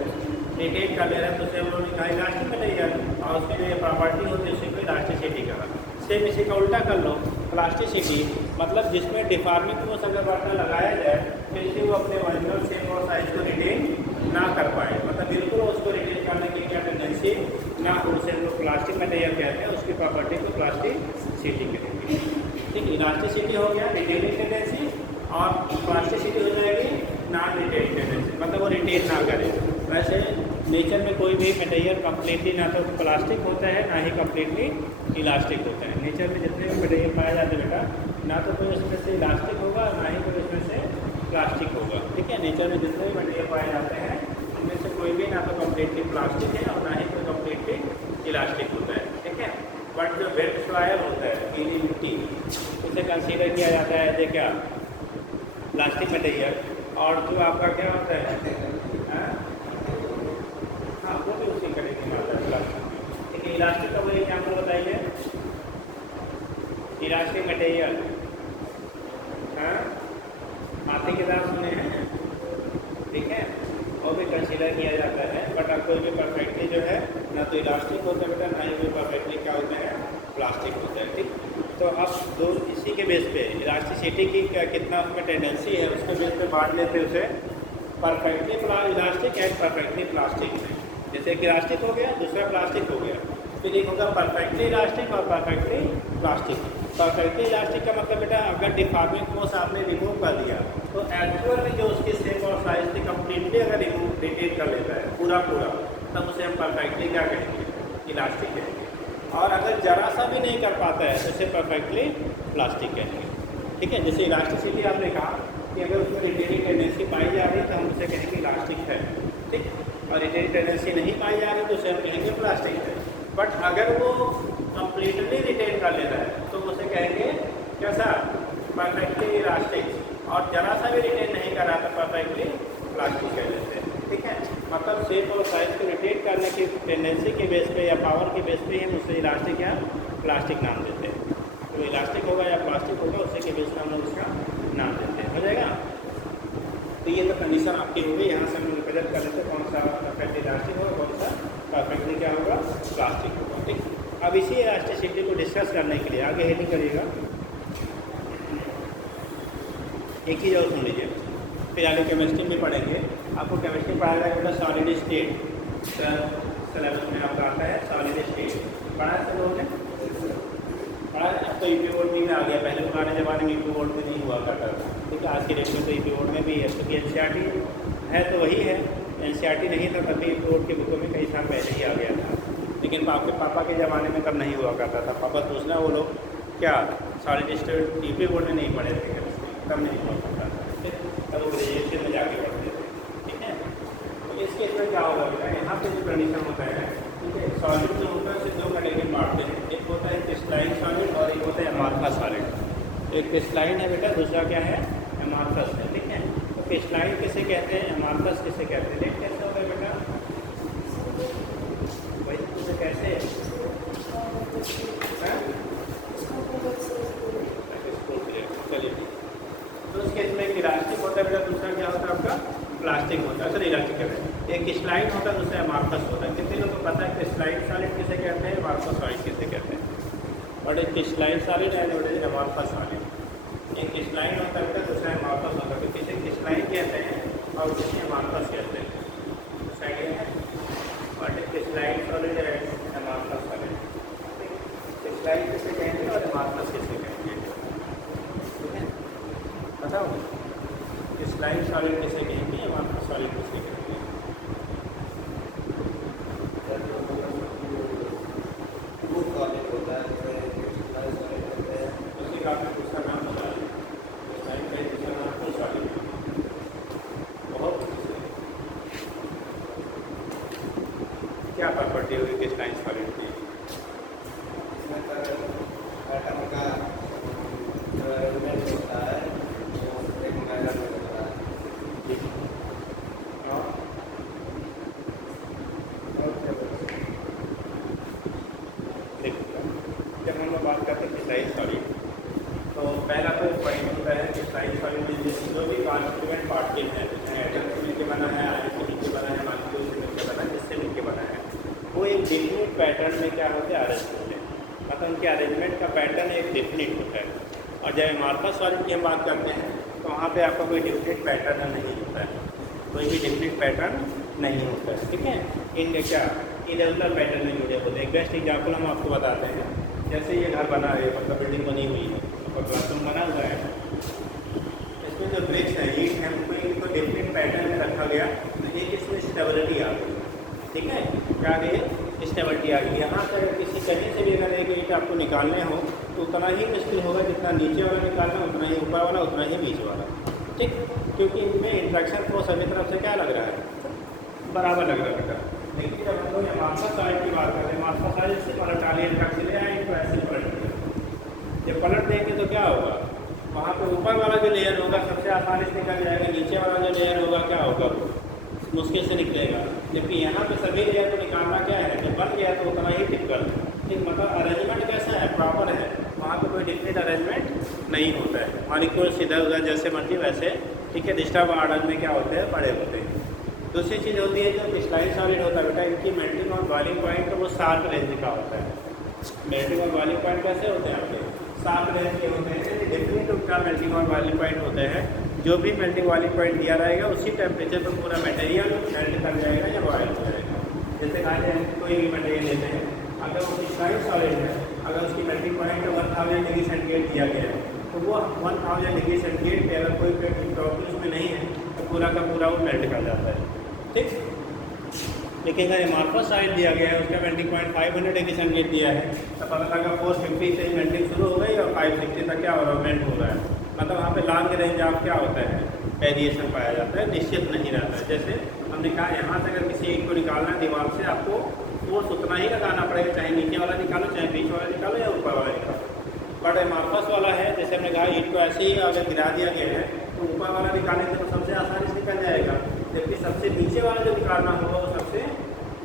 रिटेन कर ले रहा है, तो उसे हम लोगों ने कहा इलास्टिक मटेरियल। और उसकी जो प्रॉपर्टी होती है उसी को इलास्टिसिटी कहा। सेम इसी का उल्टा कर लो, प्लास्टिसिटी मतलब जिसमें डिफॉर्मिंग फोर्स अगर वाटर लगाया जाए तो इसे वो अपने ओरिजिनल शेप और साइज को रिटेन ना कर पाए, मतलब बिल्कुल उसको रिटेन करने की क्या टेंडेंसी ना हो, उसे हम लोग प्लास्टिक मटेरियल कहते हैं। उसकी प्रॉपर्टी को प्लास्टिसिटी कहते हैं। ठीक, इलास्टिसिटी हो गया रिटेनिंग टेंडेंसी, और प्लास्टिसिटी हो जाएगी नॉन रिटेन टेंडेंसी, मतलब वो रिटेन ना करे। वैसे नेचर में कोई भी मटेरियल कम्प्लीटली ना तो प्लास्टिक होता है ना ही कम्प्लीटली इलास्टिक होता है। नेचर में जितने भी मटेरियल पाया जाता है बेटा, ना तो कोई उसमें से इलास्टिक होगा ना ही कोई उसमें से प्लास्टिक होगा। ठीक है, नेचर में जितने भी मटेरियल पाए जाते हैं उनमें से कोई भी ना तो कम्प्लीटली प्लास्टिक है और ना ही कोई कम्प्लीटली इलास्टिक होता है। ठीक है, बट जो वेट सॉयल होता है, गीली मिट्टी, उसे कंसीडर किया जाता है क्या प्लास्टिक मटेरियल। और जो आपका क्या होता है, हाँ वो भी उसी करेक्ट आता है प्लास्टिक में। ठीक है, इलास्टिक का वही एग्जाम्पल बताइए, इलास्टिक मटेरियल, हाँ हाथी के दांत सुने हैं, ठीक है, और भी कंसीडर किया जाता है। बट अब कोई भी परफेक्टली जो है ना तो इलास्टिक होता है बेटा, ना ही कोई परफेक्टली क्या होता है प्लास्टिक होता है। ठीक, तो अब दो इसी के बेस पे इलास्टिसिटी की क्या कितना उसमें टेंडेंसी है उसके बेस पे बांट लेते उसे perfectly elastic and perfectly plastic में। जैसे कि इलास्टिक हो गया, दूसरा प्लास्टिक हो गया, फिर एक होगा परफेक्टली इलास्टिक और परफेक्टली प्लास्टिक। परफेक्टली इलास्टिक का मतलब बेटा अगर डिफॉर्मिंग फोर्स आपने रिमूव कर दिया तो एक्चुअल में जो उसकी शेप और साइज थी कम्प्लीटली अगर रिमूव रिटेन कर लेता है पूरा, तब उसे हम परफेक्टली क्या कहेंगे, इलास्टिक कहेंगे। और अगर जरा सा भी नहीं कर पाता है तो उसे परफेक्टली प्लास्टिक कहेंगे। ठीक है, जैसे इलास्टिसिटी आपने कहा कि अगर उसमें रिटेनिंग टेंडेंसी पाई जा रही है तो हम उसे कहेंगे इलास्टिक है। ठीक, और रिटेनिंग टेंडेंसी नहीं पाई जा रही तो उसे हम कहेंगे प्लास्टिक है। बट अगर वो कम्प्लीटली रिटेन कर लेता है तो उसे कहेंगे कैसा, परफेक्टली इलास्टिक। और जरा सा भी रिटेन नहीं कर रहा तो परफेक्टली प्लास्टिक कह लेते हैं। ठीक है, मतलब शेप और साइज को रिटेन करने की टेंडेंसी के बेस पे या पावर के बेस पे हम उसे इलास्टिक या प्लास्टिक नाम देते हैं। तो इलास्टिक होगा या प्लास्टिक होगा उसी के बेस पर हम लोग उसका नाम देते हैं। हो जाएगा। तो ये तो कंडीशन आपकी होगी, यहाँ से हम रिप्रेजेंट कर लेते हैं कौन सा परफेक्टली इलास्टिक होगा, कौन सा परफेक्टली क्या होगा प्लास्टिक होगा। ठीक, अब इसी इलास्टिसिटी को डिस्कस करने के लिए आगे हेडिंग करिएगा, एक चीज़ और सुन लीजिए, फिर आगे केमिस्ट्री में पढ़ेंगे। आपको केमिस्ट्री पढ़ाया जाएगा बेटा सॉलिड स्टेट, सिलेबस में आपका आता है सॉलिड स्टेट, पढ़ा है सब लोगों ने, पढ़ा है। अब तो यूपी बोर्ड में आ गया, पहले पुराने ज़माने में यूपी बोर्ड में नहीं हुआ करता था। ठीक है, आज की डेट में तो यूपी बोर्ड में भी है, क्योंकि एनसीईआरटी है तो वही है, एनसीईआरटी नहीं था तभी यूपी बोर्ड के बुकों में कई साल पहले ही आ गया था। लेकिन आपके पापा के ज़माने में तब नहीं हुआ करता था। पापा सोचना वो लोग क्या सॉलिड स्टेट यूपी बोर्ड में नहीं पढ़े थे, तब नहीं हुआ करता था। ठीक है, तब वो ग्रेजुएशन में जाके पढ़ते थे। ठीक है, तो इस केस में क्या होगा बेटा, यहाँ पे जो कंडीशन होता है, ठीक है, सॉलिड जो होता है उसे दो कैटेगरी में बांटते हैं, एक होता है क्रिस्टलाइन सॉलिड और एक होता है अमारफस सॉलिड। एक क्रिस्टलाइन है बेटा, दूसरा क्या है अमारफस है। ठीक है, तो क्रिस्टलाइन किसे कहते हैं, अमारफस किसे कहते हैं, देख कैसे होगा बेटा, वही तुझे कैसे चलिए। तो उस केस में एक इलास्टिक होता है बेटा, दूसरा क्या होता है आपका प्लास्टिक होता है, सर इलास्टिक कहते हैं। एक क्रिस्टलाइन होता है, दूसरा अमारफस होता है। कितने लोगों को पता है क्रिस्टलाइन सॉलिड किसे कहते हैं, अमारफस सॉलिड किसे कहते हैं। और एक crystalline solid and amorphous solid, एक क्रिस्टलाइन होता है दूसरा अमारफस होता है। तो किसे क्रिस्टलाइन कहते हैं और किसे अमारफस कहते हैं, उस आइडिया है। और crystalline solid and amorphous solid, crystalline किसे कहेंगे और अमारफस किसे कहेंगे, ठीक है, बताओ क्रिस्टलाइन सॉलिड किसे कहेंगे, अमारफस सॉलिड किसे कहेंगे। उसी का दूसरा नाम बता दें, क्रिस्टलाइन का दूसरा नाम तो सॉलिड। बहुत क्या प्रॉपर्टी होगी क्रिस्टलाइन सॉलिड की, एटम का एलिमेंट होता है वो एक मैटर में होता है। डिफिनिट पैटर्न में क्या होते हैं, अरेंज होते हैं, मतलब उनके अरेंजमेंट का पैटर्न एक डिफिनिट होता है। और जब अमॉर्फस सॉलिड की हम बात करते हैं तो वहाँ पे आपका कोई डिफिनिट पैटर्न नहीं होता है, कोई भी डिफिनिट पैटर्न नहीं होता है, ठीक है। इनके क्या इरेगुलर पैटर्न में जुड़े होते हैं। एक बेस्ट एग्जाम्पल हम आपको बताते हैं, जैसे ये घर बना है, मतलब बिल्डिंग बनी हुई है, और क्लासरूम बना हुआ है, इसमें जो ब्रिक्स है, ईंट है, उनको इनको डिफरेंट पैटर्न में रखा गया, तो एक इसमें स्टेबिलिटी आ गई, ठीक है। क्या आ गई, स्टेबिलिटी आ गई। यहाँ से किसी कहीं से भी अगर एक ईंट आपको निकालने हो तो उतना ही मुश्किल होगा जितना नीचे वाला निकालना, उतना ही ऊपर वाला, उतना ही बीच वाला, ठीक, क्योंकि इनमें इंट्रैक्शन फोर्स सभी तरफ से क्या लग रहा है, बराबर लग रहा है बेटा। लेकिन जब हम लोग अमॉर्फस सॉलिड की बात करते हैं, अमॉर्फस सॉलिड से पलट डालिए, ट्रक से ले आए, इनको ऐसे पलट दिया, जब पलट देंगे तो क्या होगा, वहाँ पे ऊपर वाला जो लेयर होगा सबसे आसानी से निकल जाएगा, नीचे वाला जो लेयर होगा क्या होगा, मुश्किल से निकलेगा। जबकि यहाँ पे सभी लेयर को निकालना क्या है, जब बन गया तो उतना ही टिपिकल, ठीक, मतलब अरेंजमेंट कैसा है, प्रॉपर है, वहाँ पे कोई डिफरेंट अरेंजमेंट नहीं होता है, मॉलिक्यूल सीधा उधर जैसे मर्जी वैसे, ठीक है। डिस्टर्ब ऑर्डर में क्या होते हैं, बड़े होते हैं। दूसरी चीज़ होती है जो क्रिस्टलाइन सॉलिड होता है बेटा, इनकी मेल्टिंग और बॉइलिंग पॉइंट वो 7 रेंज का होता है। मेल्टिंग और बॉइलिंग पॉइंट कैसे होते हैं आपके, 7 रेंज के होते हैं, डिफरेंट उनका मेल्टिंग और बॉइलिंग पॉइंट होते हैं। जो भी मेल्टिंग बॉइलिंग पॉइंट दिया रहेगा उसी टेम्परेचर पर पूरा मटेरियल मेल्ट कर जाएगा या बॉयल हो जाएगा। जैसे कहा जाए कोई भी मटेरियल लेते हैं, अगर वो क्रिस्टलाइन सॉलिड है, अगर उसकी मेल्टिंग पॉइंट 1000 डिग्री सेंटीग्रेड दिया गया है, तो वो 1000 डिग्री सेंटीग्रेड पे अगर कोई प्रॉब्लम उसमें नहीं है तो पूरा का पूरा वो मेल्ट कर जाता है, ठीक। लेकिन अगर अमॉर्फस सॉलिड दिया गया है, उसका मेल्टिंग पॉइंट 500 डिग्री सेंटीग्रेड दिया है, तो पता लगा 450 से ही मेल्टिंग शुरू हो गई और 560 तक क्या हो रहा है, मेल्ट हो रहा है। मतलब वहाँ पे लॉन्ग रेंज ऑफ क्या होता है, वेरिएशन पाया जाता है, निश्चित नहीं रहता है। जैसे हमने कहा यहाँ से अगर किसी एक को निकालना है दीवार से, आपको फोर्स उतना ही लगाना पड़ेगा, चाहे नीचे वाला निकालो, चाहे बीच वाला निकालो या ऊपर वाला निकालो। बट अमॉर्फस वाला है, जैसे हमने कहा ईंट को ऐसे ही अगर गिरा दिया गया है तो ऊपर वाला निकालने से तो सबसे आसानी से निकल जाएगा, जबकि सबसे नीचे वाला जो निकालना होगा वो सबसे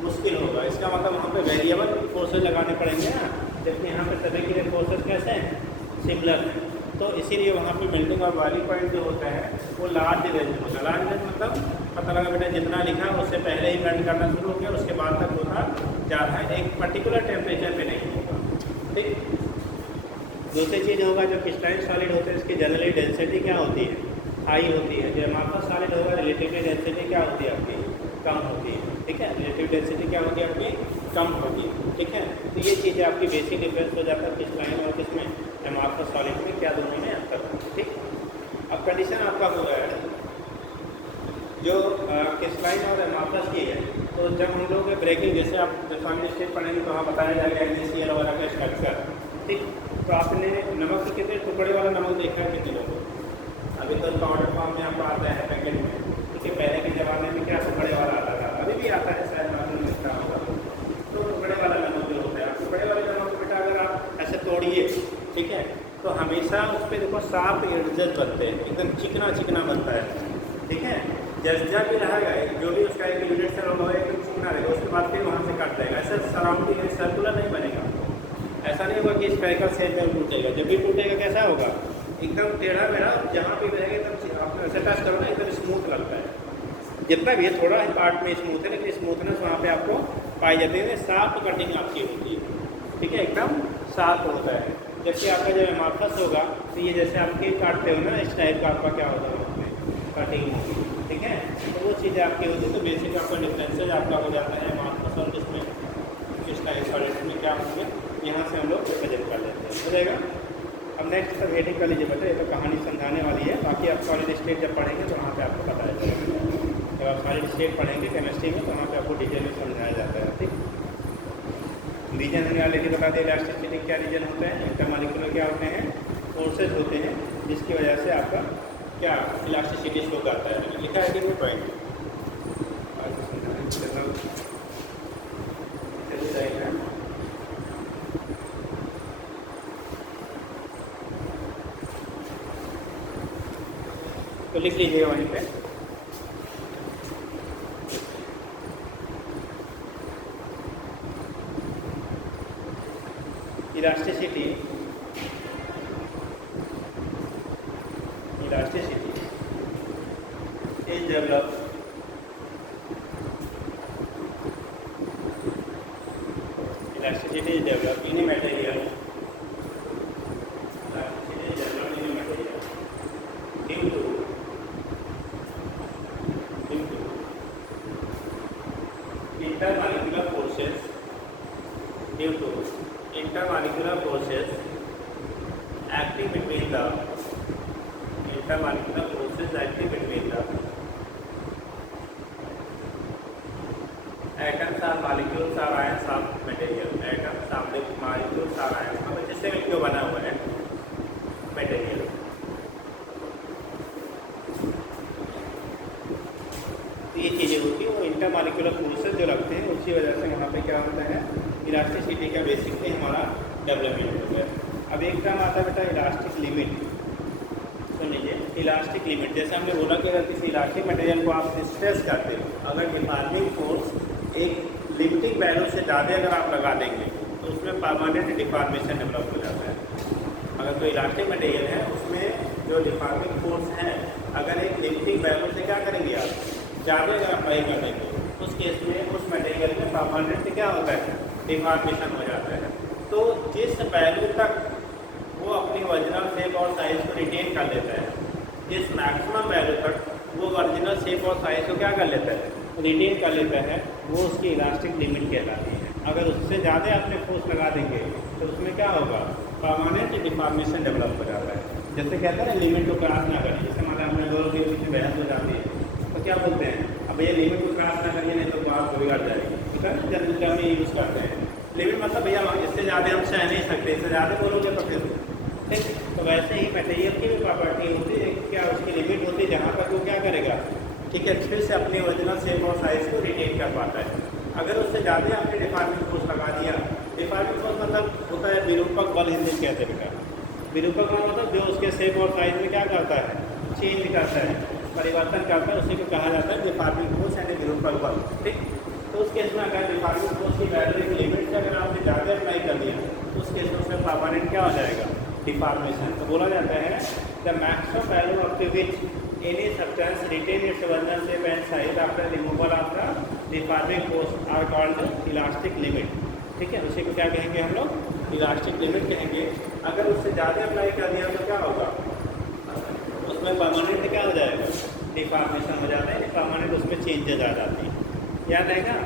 मुश्किल होगा। इसका मतलब वहाँ पे वेरिएबल फोर्सेज लगाने पड़ेंगे ना, जबकि यहाँ पे सभी के लिए फोर्सेज कैसे हैं, सिमिलर हैं। तो इसीलिए वहाँ पे मेल्टिंग और बॉइलिंग पॉइंट जो होता है वो लार्ज रेंज में होता है। लार्ज रेंज मतलब पता लगा बेटा जितना लिखा है उससे पहले ही मेल्ट करना शुरू हो गया, उसके बाद तक होता जा रहा है, एक पर्टिकुलर टेम्परेचर पे नहीं होगा, ठीक। दूसरी चीज़ होगा जो क्रिस्टलाइन सॉलिड होते हैं, इसकी जनरली डेंसिटी क्या होती है, हाई होती है। जो अमॉर्फस सॉलिड होगा रिलेटिवली डेंसिटी क्या होती है आपकी, कम होती है, ठीक है। रिलेटिव डेंसिटी क्या होती है आपकी, कम होगी, ठीक है। तो ये चीज़ें आपकी बेसिक डिफरेंस हो जाता है क्रिस्टलाइन और किसमें, अमॉर्फस सॉलिड में, क्या दोनों में अंतर, ठीक। अब कंडीशन आपका हो रहा है जो क्रिस्टलाइन और अमॉर्फस की है, तो जब हम लोग ब्रेकिंग, जैसे आप सॉलिड स्टेट पढ़ेंगे तो वहाँ बताया जाएगा NaCl वगैरह का स्ट्रक्चर, ठीक। तो आपने नमक के कितने टुकड़े वाला नमक देखा है कितने लोगों को, अभी तो पाउडर फॉर्म में आपको आता है पैकेट में, क्योंकि पहले के ज़माने में क्या टुकड़े वाला आता था, अभी भी आता है शायद मालूम नहीं इसका होगा। तो टुकड़े वाला नमक जो होता है, टुकड़े वाले नमक को बेटा अगर आप ऐसे तोड़िए, ठीक है, तो हमेशा उस पर देखो साफ एडजस्ट बनते हैं, एकदम चिकना चिकना बनता है, ठीक है। जैसा भी रहेगा जो भी उसका एक यूनिट से होगा एकदम चिकना रहेगा, उसके बाद फिर वहाँ से कट जाएगा, ऐसा सराउंडिंग सर्कुलर नहीं बनेगा। ऐसा नहीं होगा कि स्फेरिकल शेप में टूटेगा, जब भी टूटेगा कैसा होगा, एकदम टेढ़ा मेढ़ा, जहाँ पे रहेगा एकदम आप ऐसे टच करो ना एकदम स्मूथ लगता है। जितना भी है थोड़ा ही पार्ट में स्मूथ है, लेकिन स्मूथनेस वहाँ पे आपको पाई जाती है, साफ कटिंग आपकी होती है, ठीक है, एकदम साफ होता है। जबकि आपका जब अमॉर्फस होगा तो ये जैसे आप केक काटते हो ना, इस टाइप का आपका क्या होता है कटिंग होगी, ठीक है। तो वो चीज़ें आपकी होती है, तो बेसिक आपका डिफरेंसेज आपका हो जाता है अमॉर्फस और इसमें क्रिस्टलाइन सॉलिड में क्या होती है, यहाँ से हम लोग रिप्रेजेंट कर लेते हैं, हो जाएगा। अब नेक्स्ट सब हेडिंग कर लीजिए बेटा, ये तो कहानी समझाने वाली है, बाकी आप सॉलिड स्टेट जब पढ़ेंगे तो वहाँ पे आपको बताया जाएगा। जब आप सॉलिड स्टेट पढ़ेंगे केमिस्ट्री में तो वहाँ पे आपको डिटेल में समझाया जाता है, ठीक। रीजन हमने ऑलरेडी बता दिया, इलास्टिसिटी क्या रीजन होता है, इंटरमॉलिक्यूलर क्या होते हैं, फोर्सेज होते हैं, जिसकी वजह से आपका क्या इलास्टिसिटी शो करता है, लिखा है कि पॉइंट तो लिख लीजिएगा वहीं पे। Elasticity is developed Elasticity is developed in a material. Elasticity is developed in a material due to intermolecular forces. Due to intermolecular forces acting between the intermolecular forces acting between the atoms or molecules or ions of material. Atoms or molecules or ions का जिससे क्यों बना हुआ है material. ये चीज़ें होती हैं वो इंटरमॉलिक्यूलर फोर्सेस जो लगते हैं उसकी वजह से वहाँ पे क्या होता है इलास्टिसिटी का बेसिकली हमारा डेवलपमेंट हो गया. अब एक टर्म आता है बेटा इलास्टिक लिमिट. सुन लीजिए इलास्टिक लिमिट. जैसे हमने बोला कि अगर किसी इलास्टिक मटेरियल को आप स्ट्रेस करते हो, अगर डिफॉर्मिंग फोर्स एक लिमिटिंग वैल्यू से ज़्यादा अगर आप लगा देंगे तो उसमें परमानेंट डिफॉर्मेशन डेवलप हो जाता है. अगर कोई इलास्टिक मटेरियल है उसमें जो डिफॉर्मिंग फोर्स है अगर एक लिमिटिंग वैल्यू से क्या करेंगे आप ज़्यादा अगर अप्लाई कर देंगे उस केस में उस मटेरियल में परमानेंट क्या होता है डिफॉर्मेशन हो जाता है. तो जिस वैल्यू तक वो अपनी ओरिजिनल शेप और साइज को रिटेन कर लेता है, जिस मैक्सिमम वैल्यू तक वो ओरिजिनल शेप और साइज को क्या कर लेता है रिटेन कर लेता है, वो उसकी इलास्टिक लिमिट कहलाती है. अगर उससे ज़्यादा अपने फोर्स लगा देंगे तो उसमें क्या होगा परमानेंट डिफॉर्मेशन डेवलप हो जाता है. जैसे कहते हैं ना लिमिट को क्रॉस ना करें. जैसे मतलब अपने लोगों के पीछे बहस हो जाती है तो क्या बोलते हैं अब ये लिमिट को क्रॉस ना करिए नहीं तो बात बिगड़ जाएगी. ठीक है जनरल टर्म में यूज़ करते हैं लिमिट मतलब भैया इससे ज़्यादा हम सह नहीं सकते, इससे ज़्यादा बोलोगे तो फिर ठीक. तो वैसे ही मटेरियल की भी प्रॉपर्टी होती है क्या उसकी लिमिट होती है जहाँ तक वो क्या करेगा ठीक है फिर से अपनी ओरिजिनल शेप और साइज को रिटेन कर पाता है. अगर उससे ज़्यादा आपने डिफॉर्मिंग फोर्स लगा दिया, डिफॉर्मिंग फोर्स मतलब होता है विरूपक बल हिंदी कहते हैं बेटा. विरूपक बल मतलब जो उसके शेप और साइज में क्या करता है चेंज करता है परिवर्तन करता है, उसी को कहा जाता है डिफॉर्मिंग फोर्स यानी विरूपक बल. ठीक. तो उस केस में अगर डिफॉर्मिंग फोर्स की वैल्यू की लिमिट से अगर आपने ज़्यादा अप्लाई कर दिया तो उस केस में उसमें परमानेंट क्या हो जाएगा डिफॉर्मेशन. तो बोला जाता है the maximum value up to which any substance retain its original shape and size after removal of the deforming force are called elastic limit. ठीक है उसी को क्या कहेंगे हम लोग इलास्टिक लिमिट कहेंगे. अगर उससे ज़्यादा अप्लाई कर दिया तो क्या होगा उसमें परमानेंट क्या हो जाएगा डिफॉर्मेशन हो जाता है. परमानेंट उसमें चेंजेज आ जाती हैं. याद आएगा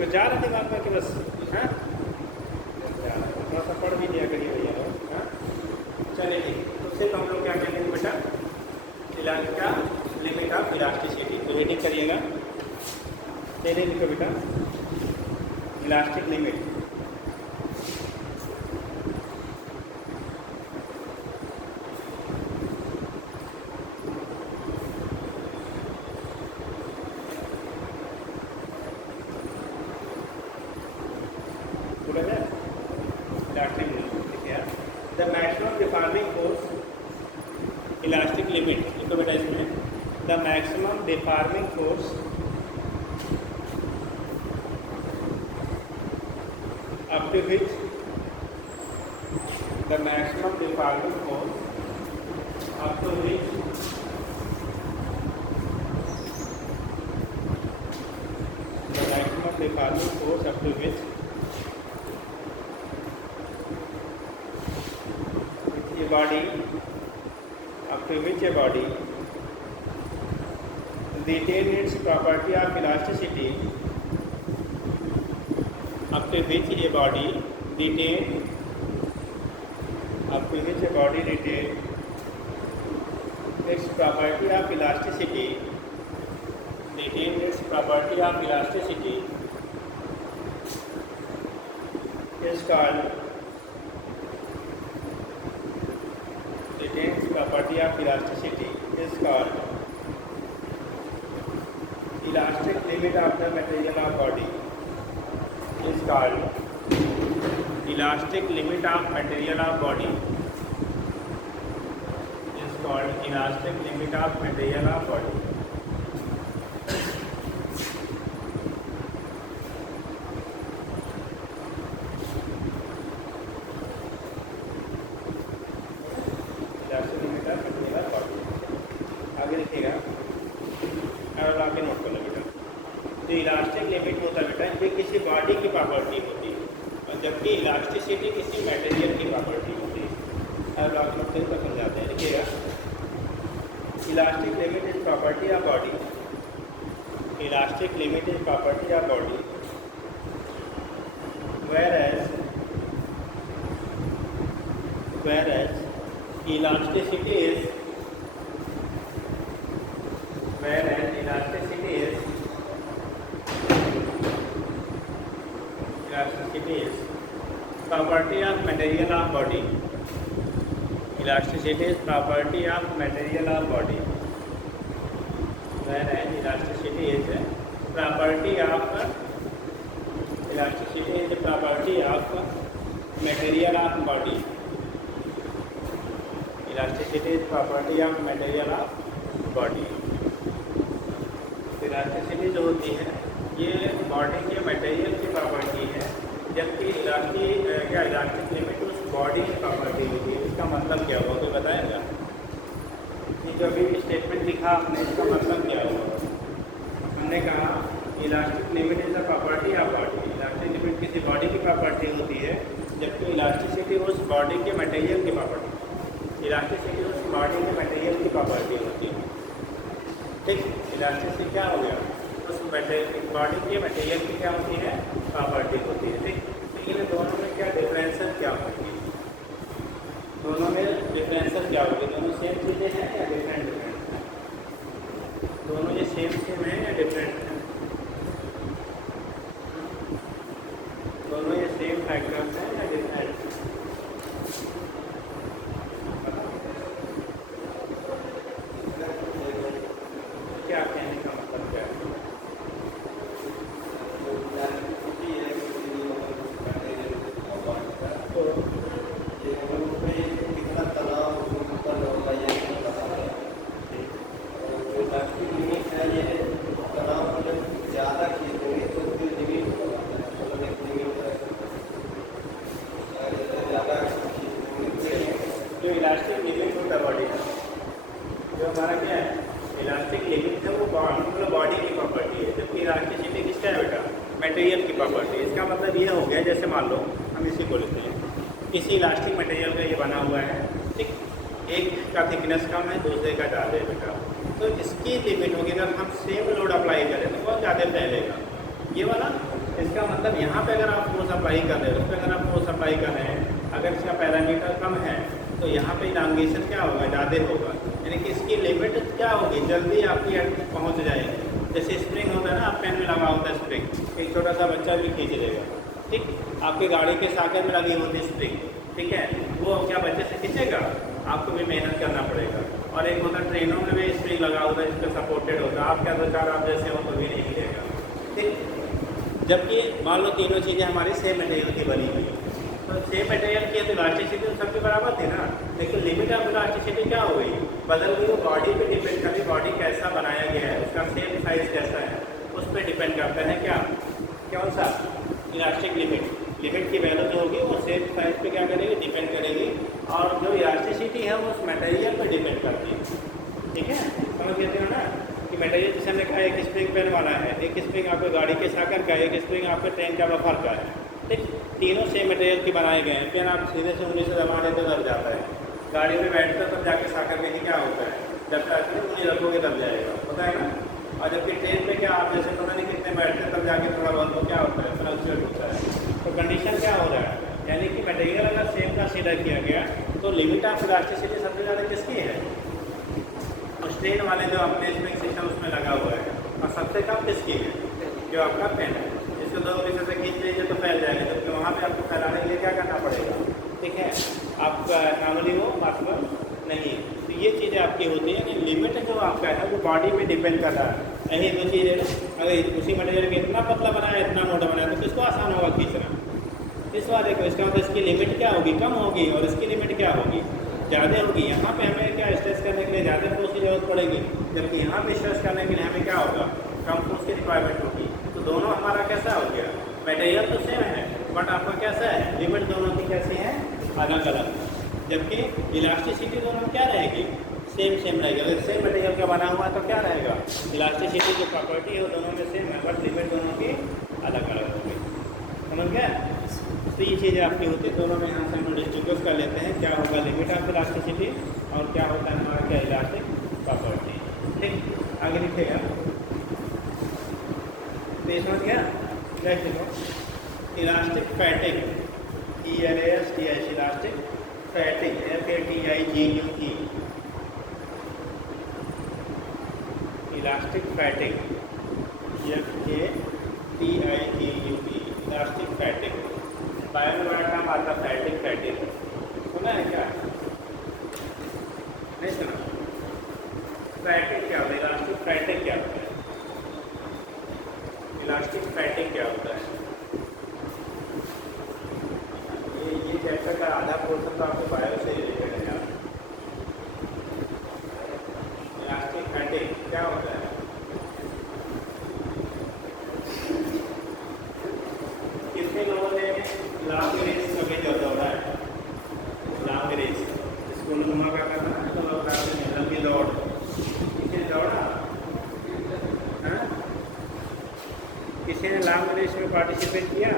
तो जा रहा दिमाग में कि बस हाँ थोड़ा सा पढ़ भी दिया करिए भैया लोग. हाँ चलिए ठीक. तो सिर्फ हम लोग क्या कहेंगे बेटा इलास्टिक का लिमिट ऑफ इलास्टिसिटी. तो रीडिंग करिएगा तेरे लिखो बेटा इलास्टिक लिमिट. बोला जाए इलास्टिक लिमिट ठीक है. The maximum deforming force elastic limit लिखो बेटा इसमें the maximum deforming force up to which the maximum deforming force up to which the maximum deforming force up to which ये body up to which a body retain its property of elasticity up to which a body retain its property of elasticity is called retains property of elasticity is called elastic limit of the material of body is called elastic limit of material of body is called elastic limit of material of body. आगे देखिएगा और आगे note कर लो बेटा. तो elastic limit होता है बेटा ये किसी बॉडी की प्रॉपर्टी होती है. जबकि इलास्टिसिटी किसी मटेरियल की प्रॉपर्टी होती है। अब आप लोग को समझाते हैं, देखिएगा। Elastic limit is property of body, elastic limit is property of body, whereas elasticity is property of material of body. Elasticity is property of material of body, whereas elasticity is property of material of body. Elasticity is property of material of body. Elasticity जो होती है ये body के material की property है, जबकि elastic limit उस body की प्रॉपर्टी होती है। इसका मतलब क्या हुआ, कोई बताएगा? ये जो अभी स्टेटमेंट लिखा आपने, इसका मतलब क्या हुआ? हमने कहा elastic limit is the property of body, elastic limit किसी बॉडी की प्रॉपर्टी होती है, जबकि इलास्टिसिटी उस बॉडी के मटेरियल की प्रॉपर्टी, इलास्टिसिटी उस बॉडी के मटेरियल की प्रॉपर्टी होती है। ठीक, इलास्टिसिटी क्या हो गया? उस बॉडी के मटेरियल की क्या होती है? प्रॉपर्टी होती है। ठीक, लेकिन दोनों में क्या डिफरेंसेस क्या होगी? दोनों में डिफरेंसेस क्या होगी? दोनों सेम चीज़ें हैं या डिफरेंट डिफरेंट हैं? दोनों ये सेम है या डिफरेंट हैं? दोनों ये सेम फैक्टर्स हैं या डिफरेंट? क्या कहने का मतलब क्या है? जो इलास्टिक लिमिट होता है बॉडी का, जो हमारा क्या है इलास्टिक लिमिट है, वो बॉडी की प्रॉपर्टी है, जबकि इलास्टिसिटी किसका है बेटा? मटेरियल की प्रॉपर्टी है। इसका मतलब ये हो गया, जैसे मान लो हम इसी को लेते हैं, किसी इलास्टिक मटेरियल का ये बना हुआ है, ठीक, एक का थिकनेस कम है, दूसरे का ज़्यादा है बेटा, तो इसकी लिमिट होगी। अगर हम सेम लोड अप्लाई करें तो बहुत ज़्यादा फैलेगा ये वाला। इसका मतलब यहाँ पे अगर आप फोर्स अप्लाई कर रहे हो, उस पर अगर आप फोर्स अप्लाई कर रहे हैं, अगर इसका पैरामीटर कम है तो यहाँ पे इलांगेशन क्या होगा? ज़्यादा होगा, यानी कि इसकी लिमिट क्या होगी? जल्दी आपकी एंड तक पहुँच जाएगी। जैसे स्प्रिंग होता है ना, आप पेन में लगा होता है स्प्रिंग, एक छोटा सा बच्चा भी खींच लेगा। ठीक, आपकी गाड़ी के साइकिल में लगी होती है स्प्रिंग, ठीक है, वो क्या बच्चे से खींचेगा? आपको भी मेहनत करना पड़ेगा। और एक होता ट्रेनों में भी स्प्रिंग लगा होता है, इस पर सपोर्टेड होता है, आप क्या 2-4 आप जैसे हो तो भी नहीं मिलेगा। ठीक, जबकि मान लो तीनों चीज़ें हमारी सेम मटेरियल की बनी हुई, तो सेम मटेरियल की है तो इलास्टिसिटी तो सबके बराबर थी ना, लेकिन लिमिट ऑफ इलास्टिसिटी क्या हो गई? बदल गई। वो बॉडी पे डिपेंड करती, बॉडी कैसा बनाया गया है, उसका सेम साइज कैसा है, उस पर डिपेंड करता है क्या? कौन सा? Elastic limit. लिमिट की वैल्यू जो होगी वो सेम साइज पे क्या करेगी? डिपेंड करेगी। और जो इलास्टिसिटी है वो उस मटेरियल पर डिपेंड करती है। ठीक है, समझ लेते हो ना कि मटेरियल जैसे हमने कहा, एक स्प्रिंग पेन वाला है, एक स्प्रिंग आपके गाड़ी के साकर का है, एक स्प्रिंग आपके ट्रेन का बफर का है। ठीक, तीनों सेम मटेरियल के बनाए गए हैं। पेन आप सीधे से उंगली से दबा देते दब जाता है, गाड़ी में बैठते तब जाके साकर में ही क्या होता है, जब तक उंगली रखोगे तब जाएगा, होता है ना। और जबकि ट्रेन पे क्या आप जैसे पता नहीं कितने बैठते तब जाके थोड़ा बहुत वो क्या होता है, फ्लक्चुएट होता है। तो कंडीशन क्या हो रहा है, यानी कि मटेरियल अगर सेम कंसीडर किया गया तो लिमिट ऑफ इलास्टिसिटी सबसे ज़्यादा किसकी है? स्ट्रेन वाले जो अपने स्प्रिंग सिस्टम उसमें लगा हुआ है। और सबसे कम किसकी है? जो आपका पेन है, इसको 2 पीछे से खींच लीजिए तो फैल जाएगा, जबकि वहाँ पे आपको फैलाने के लिए क्या करना पड़ेगा? ठीक है, आपका नॉर्मली वो पॉसिबल नहीं है। तो ये चीज़ें आपकी होती है कि लिमिट जो आपका है वो बॉडी पे डिपेंड कर रहा है। यही 2 चीज़ें ना, अगर उसी मटेरियल के इतना पतला बनाया, इतना मोटा बनाया, तो किसको आसान होगा खींचना? इस वाले को। इसका मतलब इसकी लिमिट क्या होगी? कम होगी। और इसकी लिमिट क्या होगी? ज़्यादा होगी। यहाँ पे हमें क्या स्ट्रेस करने के लिए ज़्यादा फोर्स की जरूरत पड़ेगी, जबकि यहाँ पे स्ट्रेस करने के लिए हमें क्या होगा? कम फोर्स की रिक्वायरमेंट होगी। तो दोनों हमारा कैसा हो गया? मटेरियल तो सेम है, बट आपका कैसा है? लिमिट दोनों की कैसी है? अलग अलग। जबकि इलास्टिसिटी दोनों क्या रहेगी? सेम रहेगी। अगर सेम मटेरियल का बना हुआ है तो क्या रहेगा? इलास्टिसिटी जो प्रॉपर्टी है वो दोनों में सेम है, बट लिमिट दोनों की अलग अलग होगी। समझ गया? तो ये चीज़ें आपकी होती है, दोनों में यहाँ से हम डिस्टिंग्विश कर लेते हैं क्या होगा लिमिट ऑफ इलास्टिसिटी और क्या होता है हमारा क्या इलास्टिक प्रॉपर्टी। ठीक, आगे लिखेगा तो ये समझ गया। नेक्स्ट देखो elastic fatigue, ELASTIC elastic fatigue, FATIGUE elastic fatigue, FATIGUE elastic fatigue. Bio में बड़ा काम आता फैटिग, फैटिग सुना है क्या? नहीं सुना? फैटिग क्या होता है? इलास्टिक फैटिग क्या होता है? इलास्टिक फैटिग क्या होता है? ये चैप्टर का आधा पोर्शन तो आपको बायो से रिलेटेड है यार। इलास्टिक फैटिग क्या होता है? कितने लोगों ने लॉन्ग रेस कभी जो दौड़ा है? लॉन्ग रेस स्कूल में घुमा करता था ना, तो लोग कहते हैं लंबी दौड़, किसी ने दौड़ा? हाँ? किसी ने लॉन्ग रेस में पार्टिसिपेट किया?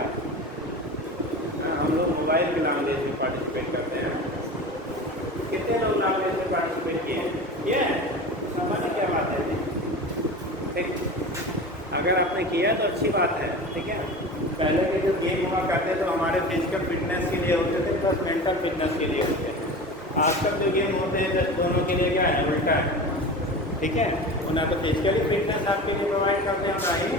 हम लोग मोबाइल के लॉन्ग रेस में पार्टिसिपेट करते हैं। कितने लोग लॉन्ग रेस में पार्टिसिपेट किए? ये समझ क्या बात है जी? ठीक, अगर आपने किया तो अच्छी बात है। ठीक है, पहले के जो गेम हुआ करते तो हमारे फिजिकल फिटनेस के लिए होते थे प्लस मेंटल फिटनेस के लिए होते थे। आजकल जो गेम होते हैं जस्ट दोनों के लिए क्या है, उल्टा है। ठीक है, ना तो फिजिकली फिटनेस आपके लिए प्रोवाइड करते हैं ना ही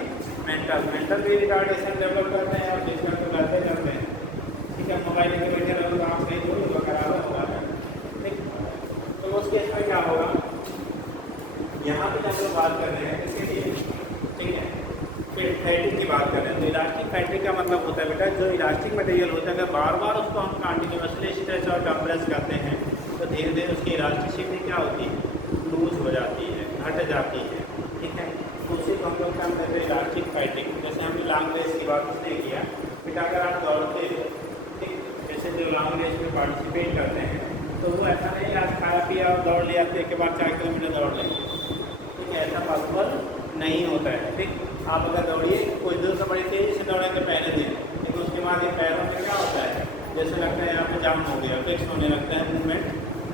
मेंटल भी रिटार्डेशन डेवलप करते हैं और फिजिकल तो करते हैं। ठीक है, मोबाइल के बैठे रहो तो आप नहीं बोलो खराब होगा। ठीक, तो उस केस में क्या होगा, यहाँ पे हम लोग बात कर रहे हैं इसके लिए। ठीक है, फिर फैटिग की बात कर रहे हैं। तो इलास्टिक फैटिग का मतलब होता है बेटा जो इलास्टिक मटेरियल होता है अगर बार बार उसको हम कंटिन्यूसली स्ट्रेच और कंप्रेस करते हैं तो धीरे धीरे उसकी इलास्टिसिटी क्या होती है, लूज हो जाती है, घट जाती है। ठीक है, तो उसी को हम लोग क्या कहते हैं, इलास्टिक फैटिग। जैसे हमने लॉन्ग रेस की बात उसने किया, फिर अगर आप दौड़ते हो, ठीक, जैसे जो लॉन्ग रेस में पार्टिसिपेट करते हैं तो वो ऐसा नहीं आज खाया पिया और दौड़ लिया तो एक बार 4 किलोमीटर दौड़ लेंगे। ठीक है, ऐसा पॉसिबल नहीं होता है। ठीक, आप अगर दौड़िए कुछ दूर से बड़ी तेज़ी से दौड़ेंगे पहले दिन, लेकिन उसके बाद ये पैरों में क्या होता है, जैसे लगता है यहाँ पे जाम हो गया, फिक्स होने लगता है, मूवमेंट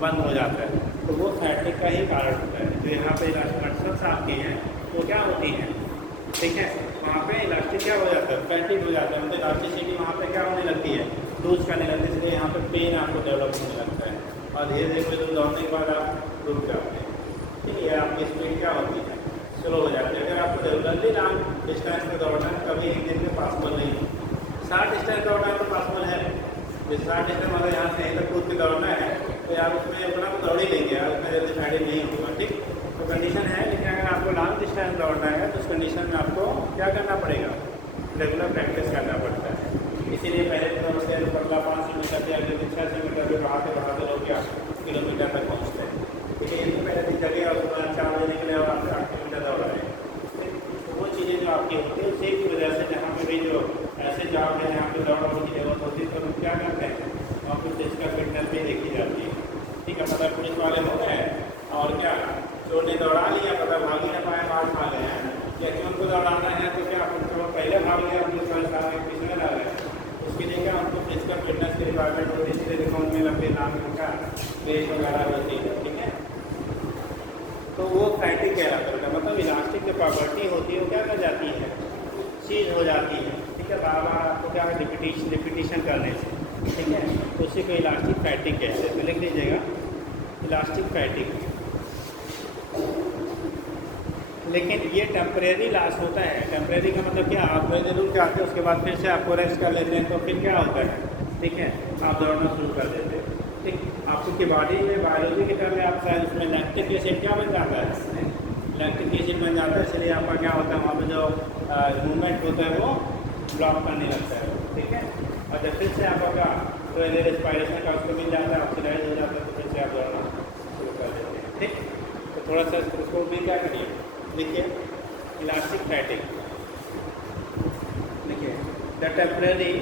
बंद हो जाता है। तो वो फैटिग का ही कारण होता है। जो यहाँ पे मसल्स आपकी हैं वो क्या होती हैं, ठीक है, वहाँ पे इलास्टिक क्या हो जाता है, फैटिग हो जाता है, मतलब इलास्टिसिटी वहाँ पे क्या होने लगती है, लूज करने लगती है, इसलिए यहाँ पे पेन आपको डेवलप होने लगता है और धीरे धीरे कुछ दौड़ने के बाद आप रुक जाते हैं। ठीक है, आपकी स्पीड क्या होती है, स्लो हो जाती है। अगर आपको रेगुलरली लॉन्ग डिस्टेंस में दौड़ना है कभी एक दिन में पॉसिबल नहीं है। शॉर्ट डिस्टेंस दौड़ना तो पॉसिबल है, जैसे शॉर्ट डिस्टेंस अगर यहाँ से यहीं तक कूद के दौड़ना है तो यार उसमें अपना तो दौड़ ही लेंगे यार, उसमें जल्दी फैटिग नहीं होगा। ठीक, तो कंडीशन है, लेकिन अगर आपको लॉन्ग डिस्टेंस दौड़ना है तो उस कंडीशन में आपको क्या करना पड़ेगा, रेगुलर प्रैक्टिस करना पड़ता है। इसीलिए पहले तो दौड़ते हैं पतला 500 मीटर से अगले दिन 600 मीटर भी बढ़ाते लोग क्या किलोमीटर तक पहुँचते हैं। ठीक है, इनकी पहले दिन जगह और 4 बजे निकले और आप 8 किलोमीटर दौड़ रहे हैं। तो वो चीज़ें जो आपकी होती है उसी की वजह से जहाँ पे भी जो ऐसे जॉब है जहाँ पे दौड़ने की जरूरत होती है तो हम क्या करते हैं, वहाँ पर फिजिकल फिटनेस भी देखी जाती है। ठीक है, मतलब पुलिस वाले हो गए और क्या चोर ने दौड़ा लिया, मतलब भाग ही ना पाए, मार खा गए हैं, या कि उनको दौड़ाना है तो क्या उनको पहले भाग लिया, पुलिस वाले साथ में पीछे ला रहे हैं। उसके लिए क्या उनको फिजिकल फिटनेस की रिक्वायरमेंट होती है, इसलिए अकाउंट में लंबे नाम का रेस वगैरह होती है। ठीक है, तो वो फैटिग कहलाता है, मतलब इलास्टिक की प्रॉपर्टी होती है वो क्या कर जाती है, चीज़ हो जाती है। ठीक है, बार बार आपको क्या रिपीटिशन करने से। ठीक है, तो उसी को इलास्टिक फैटिग कहते हैं। तो लिख लीजिएगा इलास्टिक फैटिग। लेकिन ये टेम्परेरी लॉस होता है। टेम्परेरी का मतलब क्या, आप थोड़ी देर रुक जाते हैं उसके बाद फिर से आपको रेस्ट कर लेते हैं तो फिर क्या होता है, ठीक है, आप दौड़ना शुरू कर देते हैं। ठीक, आपकी बॉडी में बायोलॉजी के टर्म में आप शायद उसमें लैक्टिक एसिड क्या बन जाता है, लैक्टिक एसिड बन जाता है, इसलिए आपका क्या होता है वहाँ पे जो मूवमेंट होता है वो ब्लॉक करने लगता है। ठीक है, और जब फिर से आपका थोड़ी देर रेस्पायरेशन का उसको मिल जाता है, ऑक्सीडाइज हो जाता है तो फिर से आप दौड़ना शुरू कर देते हैं। ठीक, तो थोड़ा सा उसको भी क्या करिए, देखिए इलास्टिक फैटिग देखिए the temporary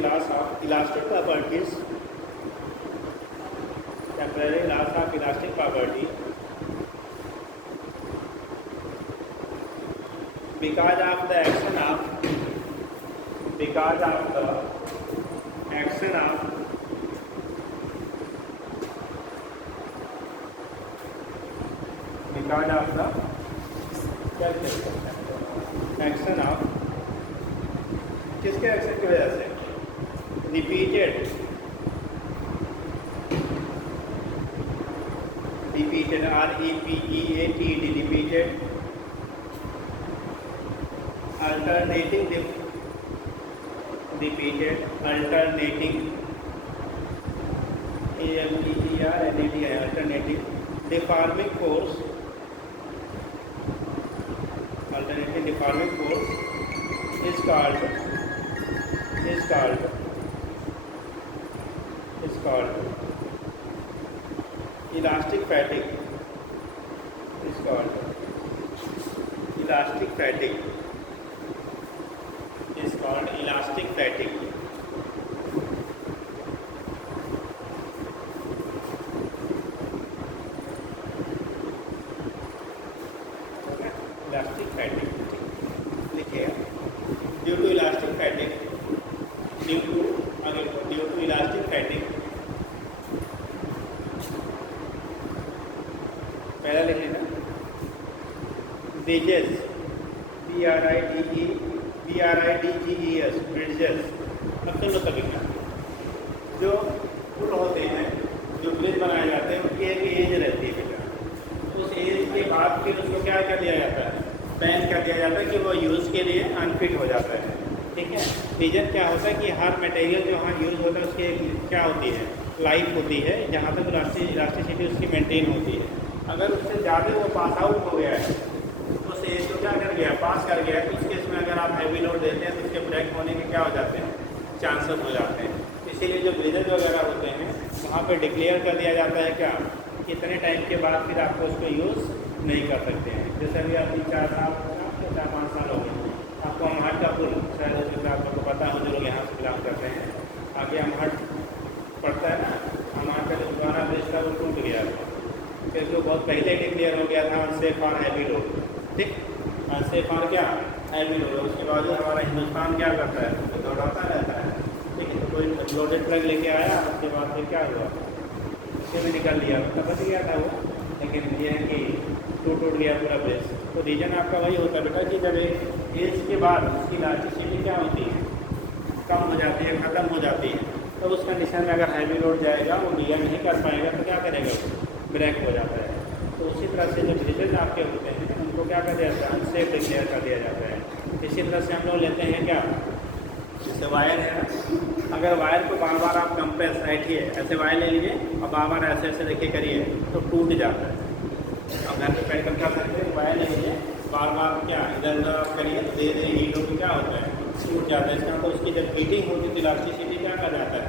loss of elastic properties temporary loss of elastic property because of the action of because of the action of because of the action of किसके एक्शन की वजह से repeated REPEATED repeated alternating alternating deforming force is called elastic fatigue. Is called elastic fatigue. Is called elastic fatigue. Elastic fatigue. लिखिए due to elastic fatigue. Due to elastic fatigue. पहला लिख लेना bridges BRIDGES bridges। अब सुन लो सभी का जो पुल होते हैं जो ब्रिज बनाए जाते हैं उनकी एक एज रहती है बेटा। उस एज के बाद फिर उसको क्या कर दिया जाता है बैन कर दिया जाता है कि वो यूज़ के लिए अनफिट हो जाता है। ठीक है रीजन क्या होता है कि हर मटेरियल जो वहाँ यूज़ होता है उसकी एक क्या होती है लाइफ होती है जहाँ तक इलास्टिसिटी उसकी मेंटेन होती है। अगर उससे ज़्यादा वो पास आउट हो गया है उस एज को क्या कर गया पास कर गया है तो उस केस में अगर आप हैवी लोड देते हैं तो उसके ब्रेक होने के क्या हो जाते हैं चांसेस हो जाते हैं। इसीलिए जो ब्रिजेज वगैरह होते हैं वहाँ पे डिक्लेयर कर दिया जाता है क्या कितने टाइम के बाद फिर आपको उसको यूज़ नहीं कर सकते हैं। जैसे अभी आप 4 साल 4-5 साल हो गए आपको अमहट का पुल शायद उसमें आपको पता हो जो लोग यहाँ से बिलोंग करते हैं आगे अमहट पड़ता है ना अमहट का जो पुराना ब्रिज था वो टूट गया था फिर जो बहुत पहले डिक्लेयर हो गया था अनसेफ और हैवी लोड। ठीक अनसेफ और क्या हैवी लोड उसके बाद हमारा हिंदुस्तान क्या करता है तो दौड़ाता रहता है। ठीक है तो कोई लोडेड ट्रक लेके आया उसके बाद फिर क्या हुआ उससे भी निकल लिया मतलब बच गया था वो। लेकिन ये है कि टूट गया पूरा ब्रिज। तो रीजन आपका वही होता है बेटा कि जब एक एज के बाद उसकी इलास्टिसिटी क्या होती है कम हो जाती है ख़त्म हो जाती है तो उस कंडीशन में अगर हैवी लोड जाएगा वो बियर नहीं कर पाएगा तो क्या करेगा ब्रेक हो जाता है। तो उसी तरह से जो ब्रिजेज आपके होते हैं उनको क्या कर दिया जाता है अनसेफ डिक्लेयर कर दिया जाता है। इसी तरह से हम लोग लेते हैं क्या जैसे वायर है अगर वायर को बार बार आप कंप्रेस बैठिए ऐसे वायर ले लीजिए और बार बार ऐसे ऐसे देखिए करिए तो टूट जाता है। अब घर पे बैठ कर क्या करते हैं वायर ले लीजिए बार बार क्या इधर उधर आप करिए तो धीरे धीरे हीट होकर क्या होता है टूट जाता है। इसका तो उसकी जब हीटिंग होती है तो इलास्टिसिटी क्या कर जाता है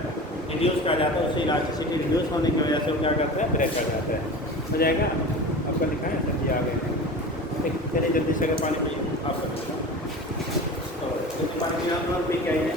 रिड्यूस कर जाता है। उससे इलास्टिसिटी रिड्यूस होने की वजह से वो क्या करता है ब्रेक कर जाता है। हो जाएगा आपका लिखा है सर जी आ गए हैं। ठीक चलिए जल्दी से अगर पानी पिए आप सब तो पानी पी के आइए।